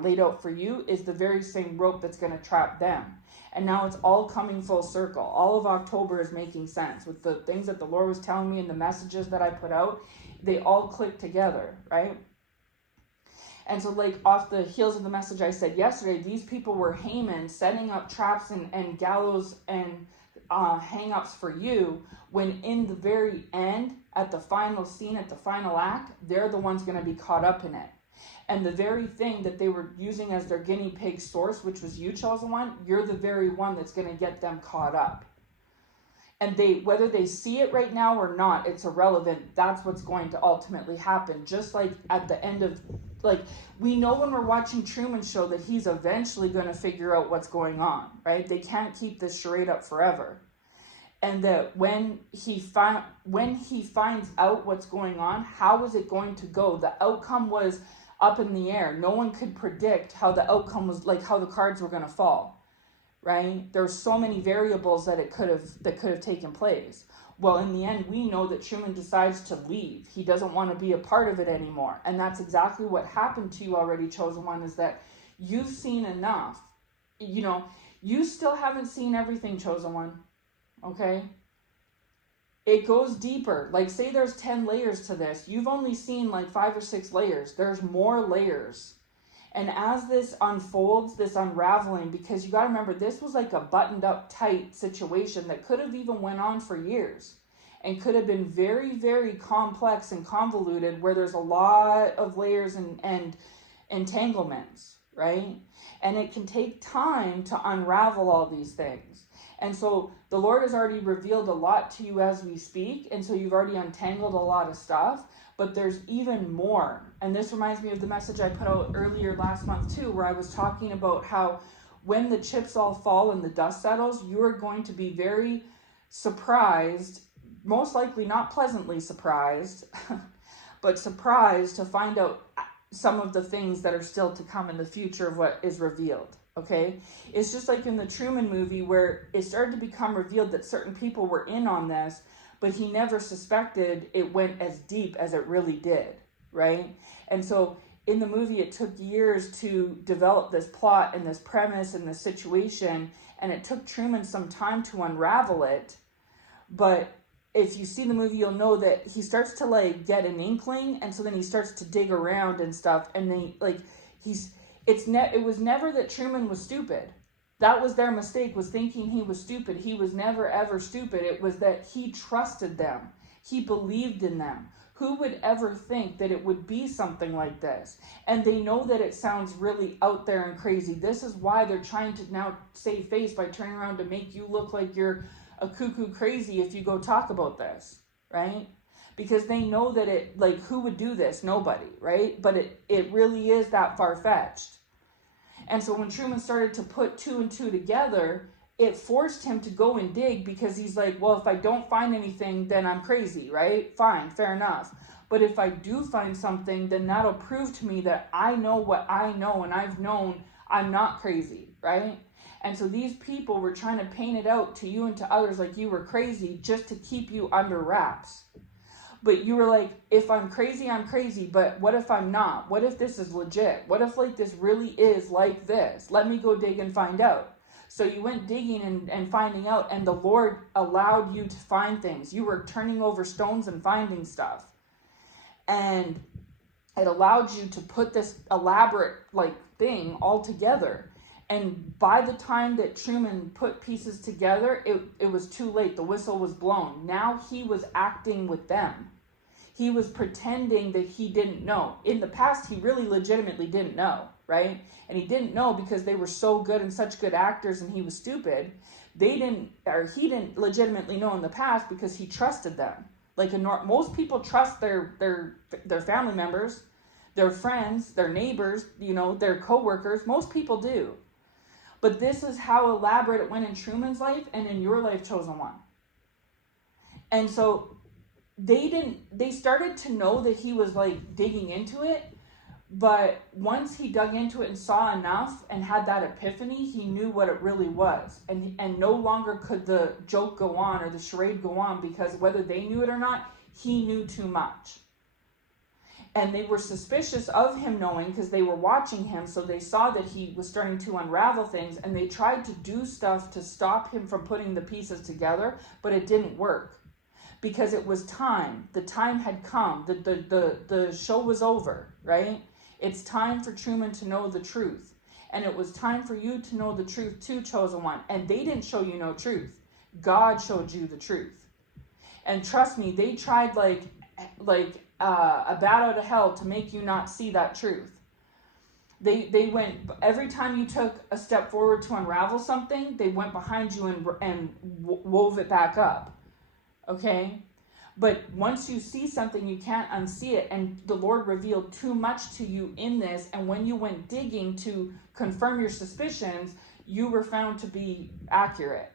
laid out for you is the very same rope that's going to trap them. And now it's all coming full circle. All of October is making sense with the things that the Lord was telling me and the messages that I put out. They all click together, right? And so like off the heels of the message I said yesterday, these people were Haman setting up traps and gallows and hang-ups for you, when in the very end, at the final scene, at the final act, they're the ones going to be caught up in it. And the very thing that they were using as their guinea pig source, which was you, chosen one, you're the very one that's going to get them caught up. And whether they see it right now or not, it's irrelevant. That's what's going to ultimately happen. Just like at the end of, like, we know when we're watching Truman Show that he's eventually going to figure out what's going on, right? They can't keep this charade up forever. And that when he finds out what's going on, how is it going to go? The outcome was up in the air. No one could predict how the outcome was, like how the cards were going to fall, right? There's so many variables that could have taken place. Well, in the end, we know that Truman decides to leave. He doesn't want to be a part of it anymore. And that's exactly what happened to you already, chosen one, is that you've seen enough. You know, you still haven't seen everything, chosen one. Okay? It goes deeper. Like, say there's 10 layers to this. You've only seen like 5 or 6 layers. There's more layers. And as this unfolds, this unraveling, because you got to remember, this was like a buttoned up tight situation that could have even went on for years and could have been very, very complex and convoluted, where there's a lot of layers and entanglements, right? And it can take time to unravel all these things. And so the Lord has already revealed a lot to you as we speak. And so you've already untangled a lot of stuff, but there's even more. And this reminds me of the message I put out earlier last month too, where I was talking about how when the chips all fall and the dust settles, you are going to be very surprised, most likely not pleasantly surprised, but surprised to find out some of the things that are still to come in the future of what is revealed. Okay, it's just like in the Truman movie, where it started to become revealed that certain people were in on this, but he never suspected it went as deep as it really did, right? And so in the movie, it took years to develop this plot and this premise and this situation, and it took Truman some time to unravel it. But if you see the movie, you'll know that he starts to like get an inkling, and so then he starts to dig around and stuff, and then like it was never that Truman was stupid. That was their mistake, was thinking he was stupid. He was never ever stupid. It was that he trusted them. He believed in them. Who would ever think that it would be something like this? And they know that it sounds really out there and crazy. This is why they're trying to now save face by turning around to make you look like you're a cuckoo crazy if you go talk about this, right? Because they know that it, like, who would do this? Nobody, right? But it really is that far-fetched. And so when Truman started to put two and two together, it forced him to go and dig, because he's like, well, if I don't find anything, then I'm crazy, right? Fine, fair enough. But if I do find something, then that'll prove to me that I know what I know, and I've known I'm not crazy, right? And so these people were trying to paint it out to you and to others like you were crazy, just to keep you under wraps. But you were like, if I'm crazy, I'm crazy. But what if I'm not? What if this is legit? What if like this really is like this? Let me go dig and find out. So you went digging and finding out, and the Lord allowed you to find things. You were turning over stones and finding stuff. And it allowed you to put this elaborate like thing all together. And by the time that Truman put pieces together, it was too late. The whistle was blown. Now he was acting with them. He was pretending that he didn't know. In the past, he really legitimately didn't know, right? And he didn't know because they were so good and such good actors, and he was stupid. He didn't legitimately know in the past because he trusted them. Like most people trust their family members, their friends, their neighbors, their coworkers. Most people do. But this is how elaborate it went in Truman's life and in your life, chosen one. And so they started to know that he was like digging into it, but once he dug into it and saw enough and had that epiphany, he knew what it really was. And no longer could the joke go on or the charade go on, because whether they knew it or not, he knew too much. And they were suspicious of him knowing because they were watching him, so they saw that he was starting to unravel things, and they tried to do stuff to stop him from putting the pieces together, but it didn't work because it was time. The time had come. The show was over, right? It's time for Truman to know the truth, and it was time for you to know the truth too, chosen one. And they didn't show you no truth. God showed you the truth. And trust me, they tried like a bat out of hell to make you not see that truth. They went, every time you took a step forward to unravel something, they went behind you and wove it back up. Okay? But once you see something, you can't unsee it. And the Lord revealed too much to you in this. And when you went digging to confirm your suspicions, you were found to be accurate.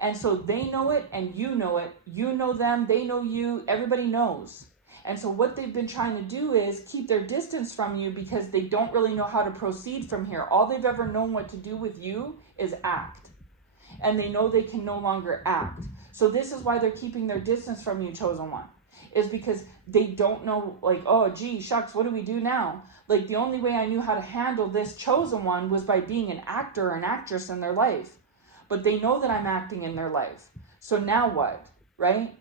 And so they know it and you know it. You know them, they know you, everybody knows. And so what they've been trying to do is keep their distance from you because they don't really know how to proceed from here. All they've ever known what to do with you is act. And they know they can no longer act. So this is why they're keeping their distance from you, chosen one. Is because they don't know, like, oh, gee, shucks, what do we do now? Like, the only way I knew how to handle this chosen one was by being an actor or an actress in their life. But they know that I'm acting in their life. So now what, right?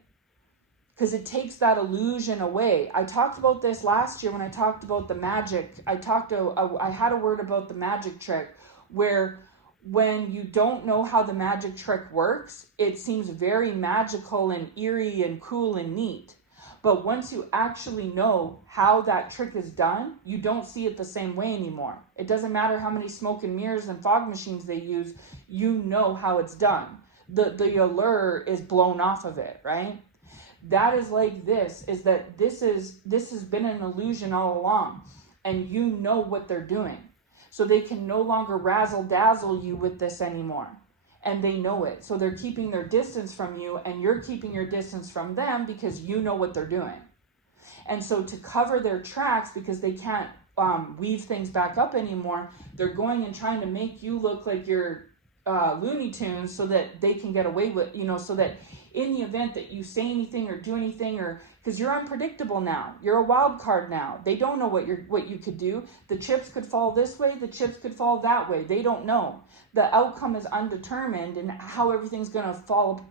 because it takes that illusion away. I talked about this last year when I talked about the magic. I had a word about the magic trick, where when you don't know how the magic trick works, it seems very magical and eerie and cool and neat. But once you actually know how that trick is done, you don't see it the same way anymore. It doesn't matter how many smoke and mirrors and fog machines they use, you know how it's done. The allure is blown off of it, right? That is like this has been an illusion all along, and you know what they're doing. So they can no longer razzle dazzle you with this anymore. And they know it. So they're keeping their distance from you, and you're keeping your distance from them because you know what they're doing. And so to cover their tracks, because they can't weave things back up anymore, they're going and trying to make you look like you're Looney Tunes so that they can get away with, so that in the event that you say anything or do anything, or because you're unpredictable now, you're a wild card now. They don't know what you could do. The chips could fall this way, the chips could fall that way. They don't know. The outcome is undetermined, and how everything's going to fall.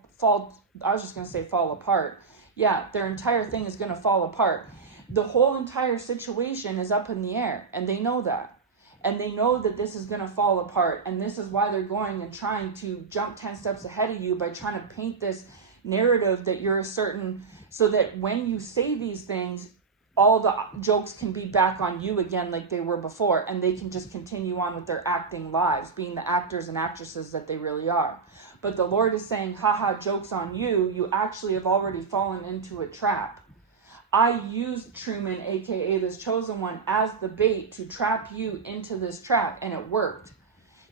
I was just going to say fall apart. Yeah, their entire thing is going to fall apart. The whole entire situation is up in the air, and they know that. And they know that this is going to fall apart, and this is why they're going and trying to jump 10 steps ahead of you by trying to paint this narrative that you're a certain, so that when you say these things, all the jokes can be back on you again like they were before, and they can just continue on with their acting lives, being the actors and actresses that they really are. But the Lord is saying, haha, joke's on you. You actually have already fallen into a trap. I used Truman, aka this chosen one, as the bait to trap you into this trap, and it worked.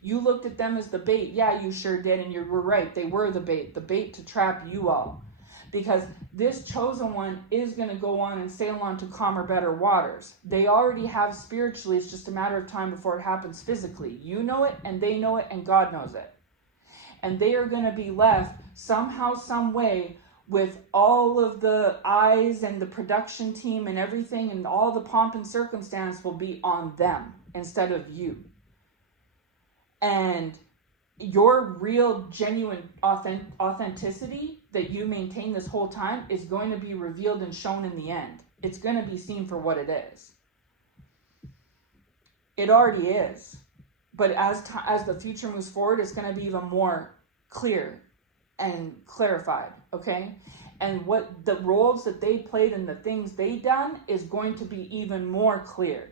You looked at them as the bait. Yeah, you sure did, and you were right. They were the bait to trap you all. Because this chosen one is going to go on and sail on to calmer, better waters. They already have spiritually. It's just a matter of time before it happens physically. You know it, and they know it, and God knows it. And they are going to be left somehow, some way, with all of the eyes and the production team and everything, and all the pomp and circumstance will be on them instead of you. And your real, genuine authenticity that you maintain this whole time is going to be revealed and shown in the end. It's going to be seen for what it is. It already is. But as the future moves forward, it's going to be even more clear and clarified, okay? And what the roles that they played and the things they done is going to be even more clear.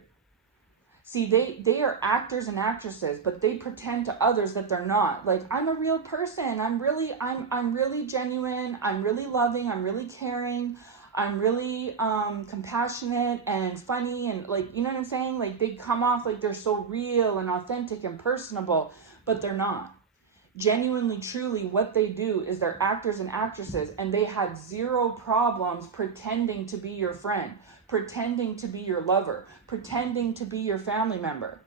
See, they are actors and actresses, but they pretend to others that they're not. Like, I'm a real person. I'm really genuine. I'm really loving. I'm really caring. I'm really compassionate and funny, and like, you know what I'm saying? Like, they come off like they're so real and authentic and personable, but they're not. Genuinely, truly, what they do is they're actors and actresses, and they had zero problems pretending to be your friend, pretending to be your lover, pretending to be your family member.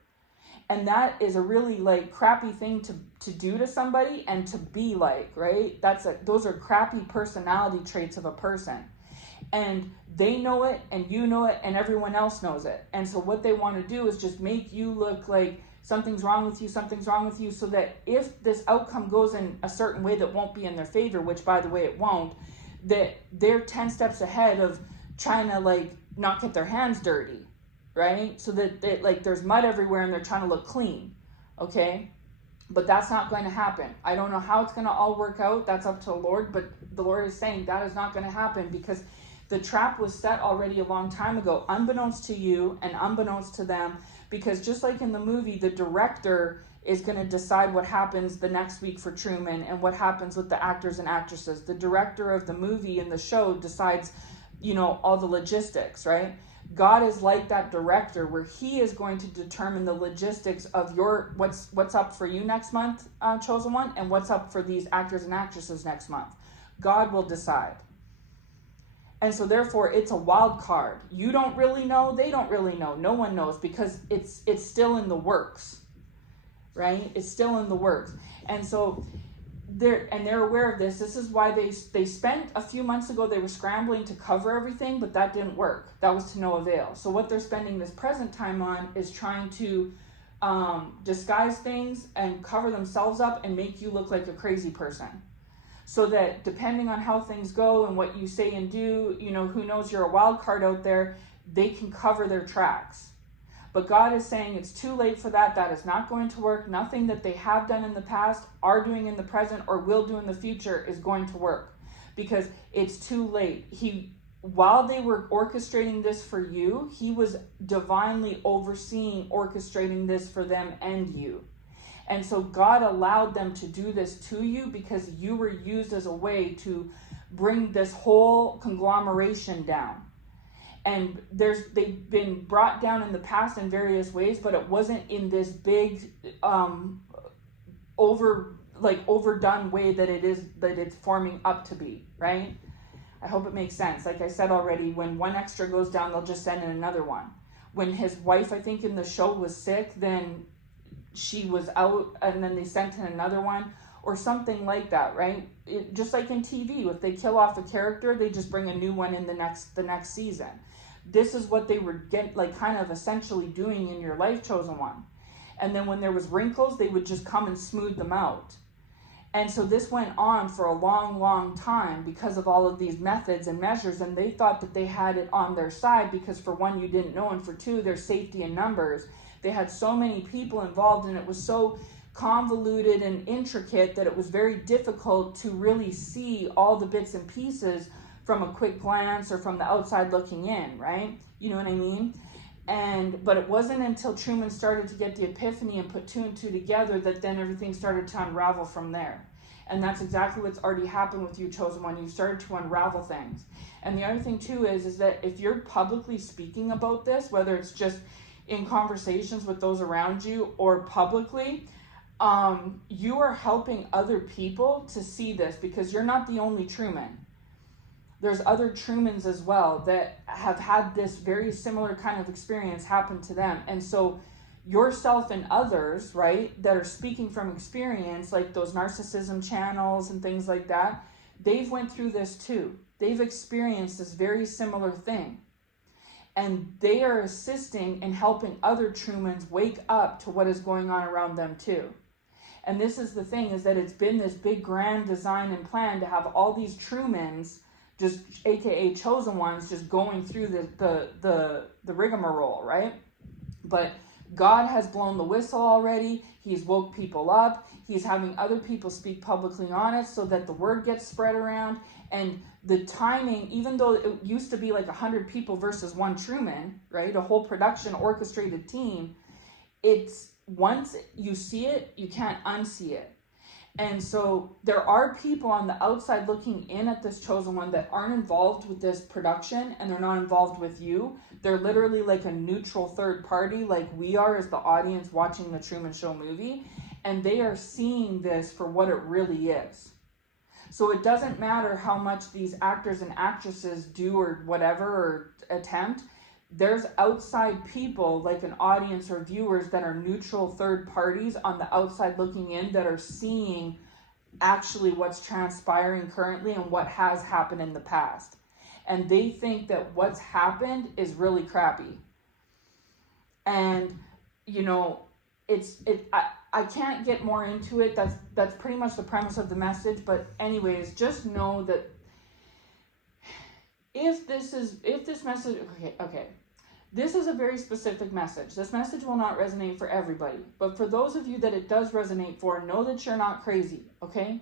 And that is a really like crappy thing to do to somebody and to be like, right? Those are crappy personality traits of a person. And they know it, and you know it, and everyone else knows it. And so what they want to do is just make you look like something's wrong with you, so that if this outcome goes in a certain way that won't be in their favor, which by the way it won't, that they're 10 steps ahead of trying to like not get their hands dirty, right? So that like there's mud everywhere and they're trying to look clean, okay? But that's not going to happen. I don't know how it's going to all work out. That's up to the Lord, but the Lord is saying that is not going to happen, because the trap was set already a long time ago, unbeknownst to you and unbeknownst to them, because just like in the movie, the director is going to decide what happens the next week for Truman and what happens with the actors and actresses. The director of the movie and the show decides, all the logistics, right? God is like that director, where he is going to determine the logistics of what's up for you next month, chosen one, and what's up for these actors and actresses next month. God will decide. And so therefore it's a wild card. You don't really know, they don't really know, no one knows, because it's still in the works, right? It's still in the works. And so they're aware of this. This is why they spent a few months ago, they were scrambling to cover everything, but that didn't work. That was to no avail. So what they're spending this present time on is trying to disguise things and cover themselves up and make you look like a crazy person. so that depending on how things go and what you say and do, you know, who knows, you're a wild card out there, they can cover their tracks. But God is saying it's too late for that. That is not going to work. Nothing that they have done in the past, are doing in the present, or will do in the future is going to work, because it's too late. While they were orchestrating this for you, he was divinely overseeing orchestrating this for them and you. And so God allowed them to do this to you because you were used as a way to bring this whole conglomeration down. And they've been brought down in the past in various ways, but it wasn't in this big overdone way that it's forming up to be, right? I hope it makes sense. Like I said already, when one extra goes down, they'll just send in another one. When his wife, I think in the show, was sick, then she was out and then they sent in another one or something like that, right? Just like in TV, if they kill off a character, they just bring a new one in the next season. This is what they were kind of essentially doing in your life, chosen one. And then when there was wrinkles, they would just come and smooth them out. And so this went on for a long, long time because of all of these methods and measures, and they thought that they had it on their side because, for one, you didn't know, and for two, there's safety in numbers. They had so many people involved, and it was so convoluted and intricate that it was very difficult to really see all the bits and pieces from a quick glance or from the outside looking in, right? You know what I mean? But it wasn't until Truman started to get the epiphany and put two and two together that then everything started to unravel from there. And that's exactly what's already happened with you, chosen one. You've started to unravel things. And the other thing too is that if you're publicly speaking about this, whether it's just in conversations with those around you or publicly, you are helping other people to see this, because you're not the only Truman. There's other Trumans as well that have had this very similar kind of experience happen to them. And so yourself and others, right, that are speaking from experience, like those narcissism channels and things like that, they've went through this too. They've experienced this very similar thing. And they are assisting and helping other Trumans wake up to what is going on around them too. And this is the thing, is that it's been this big grand design and plan to have all these Trumans, just aka chosen ones, just going through the rigmarole, right? But God has blown the whistle already. He's woke people up. He's having other people speak publicly on it so that the word gets spread around. And the timing, even though it used to be like 100 people versus one Truman, right? A whole production orchestrated team. It's, once you see it, you can't unsee it. And so there are people on the outside looking in at this chosen one that aren't involved with this production, and they're not involved with you. They're literally like a neutral third party, like we are as the audience watching the Truman Show movie, and they are seeing this for what it really is. So it doesn't matter how much these actors and actresses do or whatever or attempt. There's outside people, like an audience or viewers, that are neutral third parties on the outside looking in, that are seeing actually what's transpiring currently and what has happened in the past. And they think that what's happened is really crappy. And, you know, I can't get more into it. That's pretty much the premise of the message. But anyways, just know that if this message, okay. This is a very specific message. This message will not resonate for everybody. But for those of you that it does resonate for, know that you're not crazy, okay?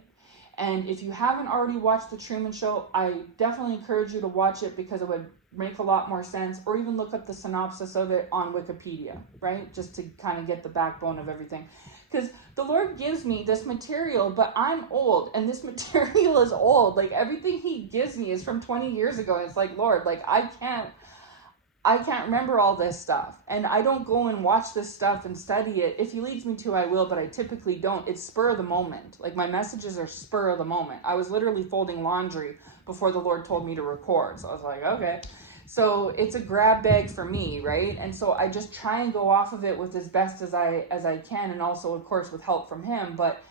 And if you haven't already watched The Truman Show, I definitely encourage you to watch it, because it would make a lot more sense. Or even look up the synopsis of it on Wikipedia, right? Just to kind of get the backbone of everything. Because the Lord gives me this material, but I'm old, and this material is old. Like, everything he gives me is from 20 years ago. And it's like, Lord, like, I can't remember all this stuff, and I don't go and watch this stuff and study it. If he leads me to, I will, but I typically don't. It's spur of the moment. Like, my messages are spur of the moment. I was literally folding laundry before the Lord told me to record. So I was like, okay. So it's a grab bag for me, right? And so I just try and go off of it with as best as I can, and also, of course, with help from him. But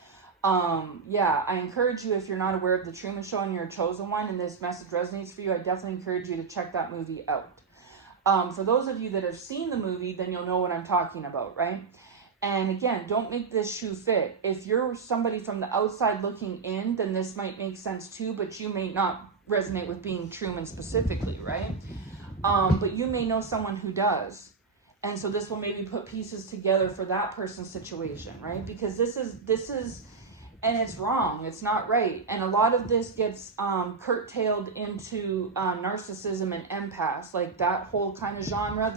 yeah, I encourage you, if you're not aware of The Truman Show and you're a chosen one and this message resonates for you, I definitely encourage you to check that movie out. For those of you that have seen the movie, then you'll know what I'm talking about, right? And again, don't make this shoe fit. If you're somebody from the outside looking in, then this might make sense too, but you may not resonate with being Truman specifically, right? But you may know someone who does. And so this will maybe put pieces together for that person's situation, right? Because this is, and it's wrong. It's not right. And a lot of this gets curtailed into narcissism and empaths, like that whole kind of genre.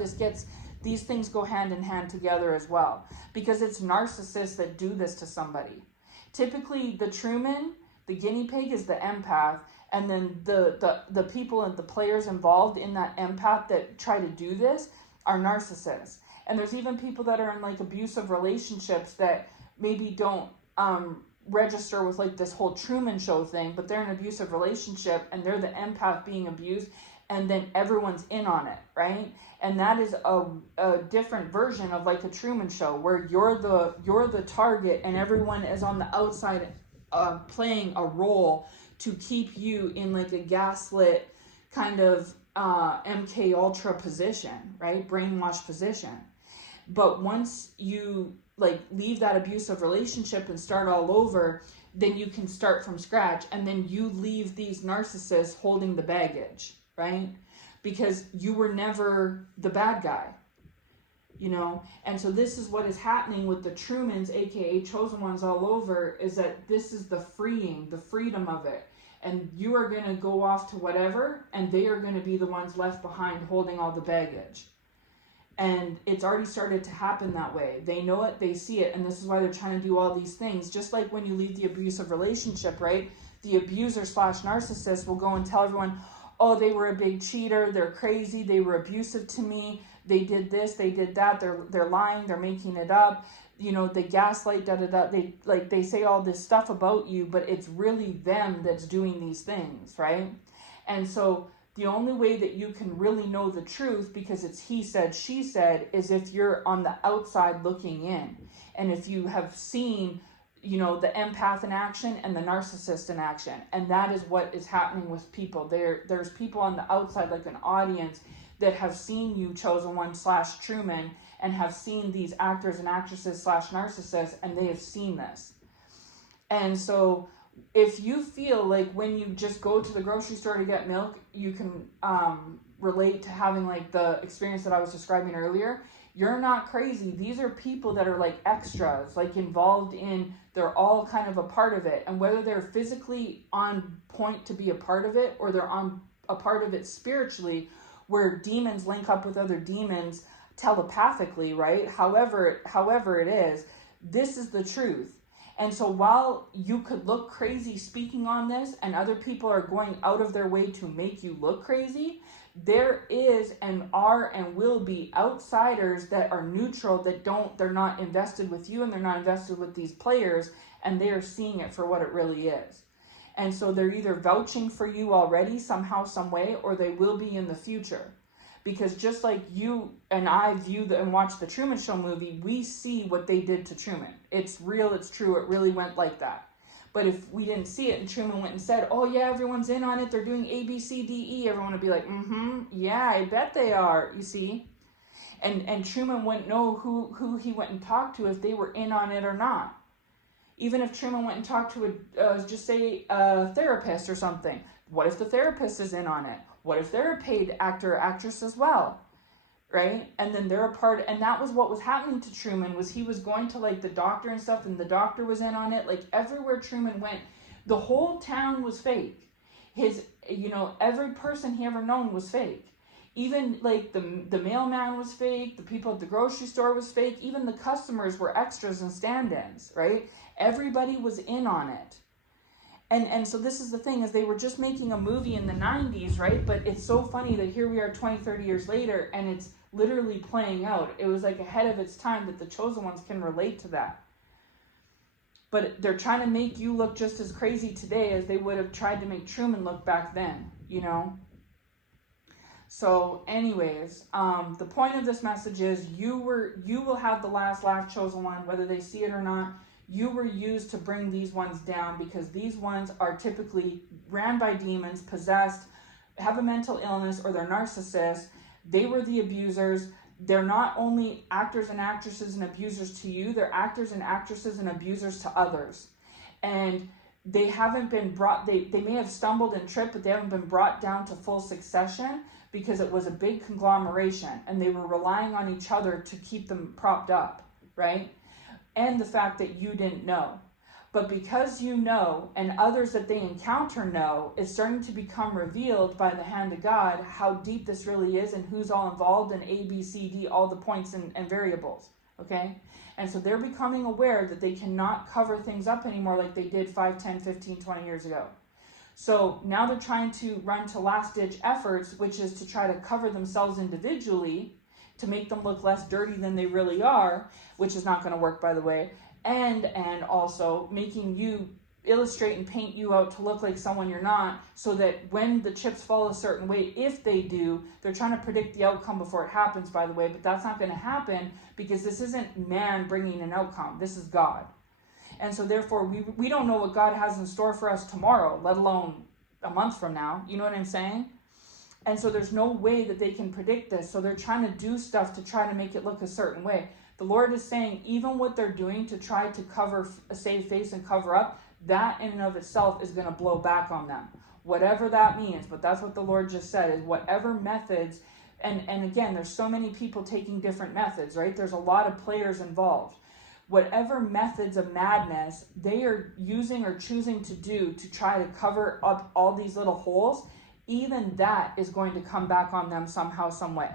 These things go hand in hand together as well, because it's narcissists that do this to somebody. Typically, the Truman, the guinea pig, is the empath, and then the people and the players involved in that empath that try to do this are narcissists. And there's even people that are in like abusive relationships that maybe don't register with like this whole Truman Show thing, but they're in an abusive relationship and they're the empath being abused, and then everyone's in on it, right? And that is a different version of like a Truman Show, where you're the target and everyone is on the outside playing a role to keep you in like a gaslit kind of MK Ultra position, right? Brainwash position. But once you like leave that abusive relationship and start all over, then you can start from scratch, and then you leave these narcissists holding the baggage, right? Because you were never the bad guy, you know? And so this is what is happening with the Trumans, aka chosen ones all over, is that this is the freedom of it. And you are going to go off to whatever, and they are going to be the ones left behind holding all the baggage. And it's already started to happen that way. They know it, they see it, and this is why they're trying to do all these things. Just like when you leave the abusive relationship, right? The abuser / narcissist will go and tell everyone, oh, they were a big cheater, they're crazy, they were abusive to me, they did this, they did that, they're lying, they're making it up, you know, they gaslight, they say all this stuff about you, but it's really them that's doing these things, right? And so the only way that you can really know the truth, because it's he said, she said, is if you're on the outside looking in. And if you have seen, you know, the empath in action and the narcissist in action. And that is what is happening with people. There's people on the outside, like an audience, that have seen you, chosen one / Truman, and have seen these actors and actresses / narcissists, and they have seen this. And so if you feel like when you just go to the grocery store to get milk, you can relate to having like the experience that I was describing earlier, you're not crazy. These are people that are like extras, like involved in, they're all kind of a part of it. And whether they're physically on point to be a part of it, or they're on a part of it spiritually, where demons link up with other demons telepathically, right? However it is, this is the truth. And so while you could look crazy speaking on this, and other people are going out of their way to make you look crazy, there is and are and will be outsiders that are neutral, they're not invested with you, and they're not invested with these players, and they are seeing it for what it really is. And so they're either vouching for you already somehow, some way, or they will be in the future. Because just like you and I view and watch the Truman Show movie, we see what they did to Truman. It's real, it's true, it really went like that. But if we didn't see it and Truman went and said, oh yeah, everyone's in on it, they're doing A, B, C, D, E, everyone would be like, yeah, I bet they are, you see? And Truman wouldn't know who he went and talked to if they were in on it or not. Even if Truman went and talked to a therapist or something, what if the therapist is in on it? What if they're a paid actor or actress as well, right? And then they're a part, and that was what was happening to Truman, was he was going to like the doctor and stuff, and the doctor was in on it. Like everywhere Truman went, the whole town was fake. Every person he ever known was fake. Even like the mailman was fake, the people at the grocery store was fake, even the customers were extras and stand-ins, right? Everybody was in on it. And so this is the thing, is they were just making a movie in the 90s, right? But it's so funny that here we are 20, 30 years later, and it's literally playing out. It was like ahead of its time, that the chosen ones can relate to that. But they're trying to make you look just as crazy today as they would have tried to make Truman look back then, you know? So anyways, the point of this message is you will have the last laugh, chosen one, whether they see it or not. You were used to bring these ones down, because these ones are typically ran by demons, possessed, have a mental illness, or they're narcissists. They were the abusers. they're not only actors and actresses and abusers to you, they're actors and actresses and abusers to others. And they haven't been brought, they may have stumbled and tripped, but they haven't been brought down to full succession because it was a big conglomeration and they were relying on each other to keep them propped up, right? And the fact that you didn't know. But because you know, and others that they encounter know, it's starting to become revealed by the hand of God how deep this really is and who's all involved in A, B, C, D, all the points and variables, okay? And so they're becoming aware that they cannot cover things up anymore like they did 5, 10, 15, 20 years ago. So now they're trying to run to last-ditch efforts, which is to try to cover themselves individually to make them look less dirty than they really are, which is not going to work, by the way. And also making you illustrate and paint you out to look like someone you're not, so that when the chips fall a certain way, if they do, they're trying to predict the outcome before it happens, by the way, but that's not going to happen because this isn't man bringing an outcome. This is God. And so therefore, we don't know what God has in store for us tomorrow, let alone a month from now. You know what I'm saying? And so there's no way that they can predict this. So they're trying to do stuff to try to make it look a certain way. The Lord is saying, even what they're doing to try to save face and cover up, that in and of itself is going to blow back on them. Whatever that means. But that's what the Lord just said, is whatever methods, and again, there's so many people taking different methods, right? There's a lot of players involved. Whatever methods of madness they are using or choosing to do to try to cover up all these little holes, even that is going to come back on them somehow, some way.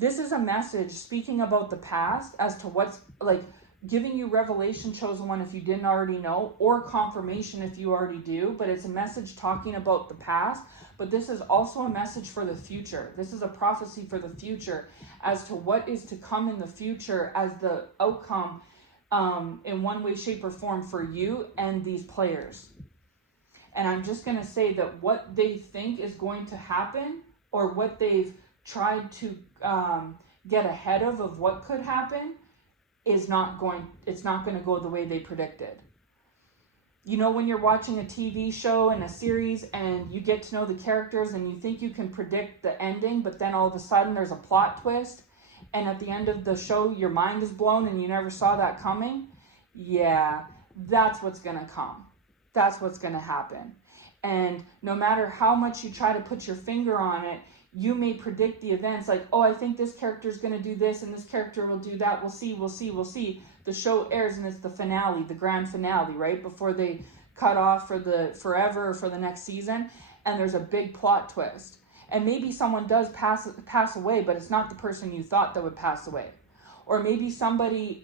This is a message speaking about the past as to what's, like, giving you revelation, chosen one, if you didn't already know, or confirmation if you already do. But it's a message talking about the past. But this is also a message for the future. This is a prophecy for the future as to what is to come in the future as the outcome in one way, shape, or form for you and these players. And I'm just going to say that what they think is going to happen, or what they've tried to get ahead of what could happen, it's not going to go the way they predicted. You know, when you're watching a TV show and a series and you get to know the characters and you think you can predict the ending, but then all of a sudden there's a plot twist, and at the end of the show your mind is blown and you never saw that coming? Yeah, that's what's going to come. That's what's going to happen. And no matter how much you try to put your finger on it, you may predict the events like, oh, I think this character is going to do this and this character will do that. We'll see, we'll see, we'll see. The show airs and it's the finale, the grand finale, right? Before they cut off for the forever or for the next season. And there's a big plot twist. And maybe someone does pass away, but it's not the person you thought that would pass away. Or maybe somebody,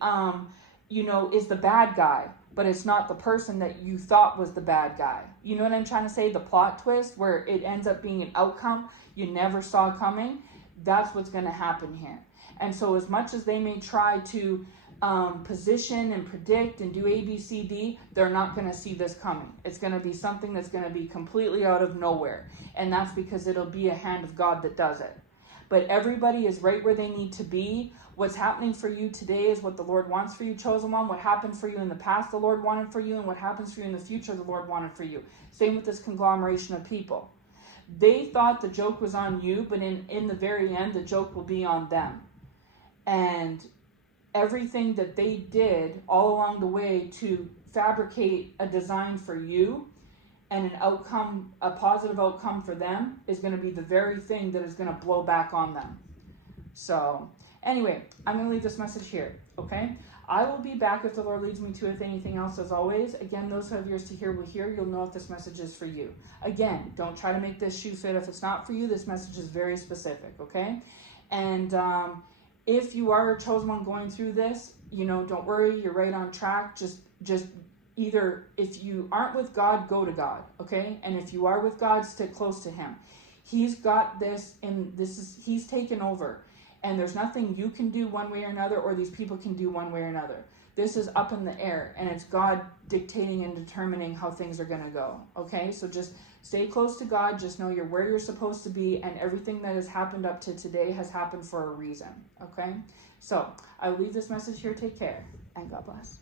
is the bad guy, but it's not the person that you thought was the bad guy. You know what I'm trying to say? The plot twist where it ends up being an outcome you never saw coming. That's what's going to happen here. And so as much as they may try to position and predict and do A, B, C, D, they're not going to see this coming. It's going to be something that's going to be completely out of nowhere. And that's because it'll be a hand of God that does it. But everybody is right where they need to be. What's happening for you today is what the Lord wants for you, chosen one. What happened for you in the past, the Lord wanted for you. And what happens for you in the future, the Lord wanted for you. Same with this conglomeration of people. They thought the joke was on you, but in the very end, the joke will be on them. And everything that they did all along the way to fabricate a design for you and an outcome, a positive outcome for them, is going to be the very thing that is going to blow back on them. So anyway, I'm going to leave this message here, okay? I will be back if the Lord leads me to, with anything else, as always. Again, those who have ears to hear will hear. You'll know if this message is for you. Again, don't try to make this shoe fit if it's not for you. This message is very specific, okay? And if you are a chosen one going through this, don't worry. You're right on track. Just either, if you aren't with God, go to God, okay? And if you are with God, stick close to Him. He's got this, and He's taken over. And there's nothing you can do one way or another, or these people can do one way or another. This is up in the air, and it's God dictating and determining how things are going to go, okay? So just stay close to God. Just know you're where you're supposed to be, and everything that has happened up to today has happened for a reason, okay? So I will leave this message here. Take care, and God bless.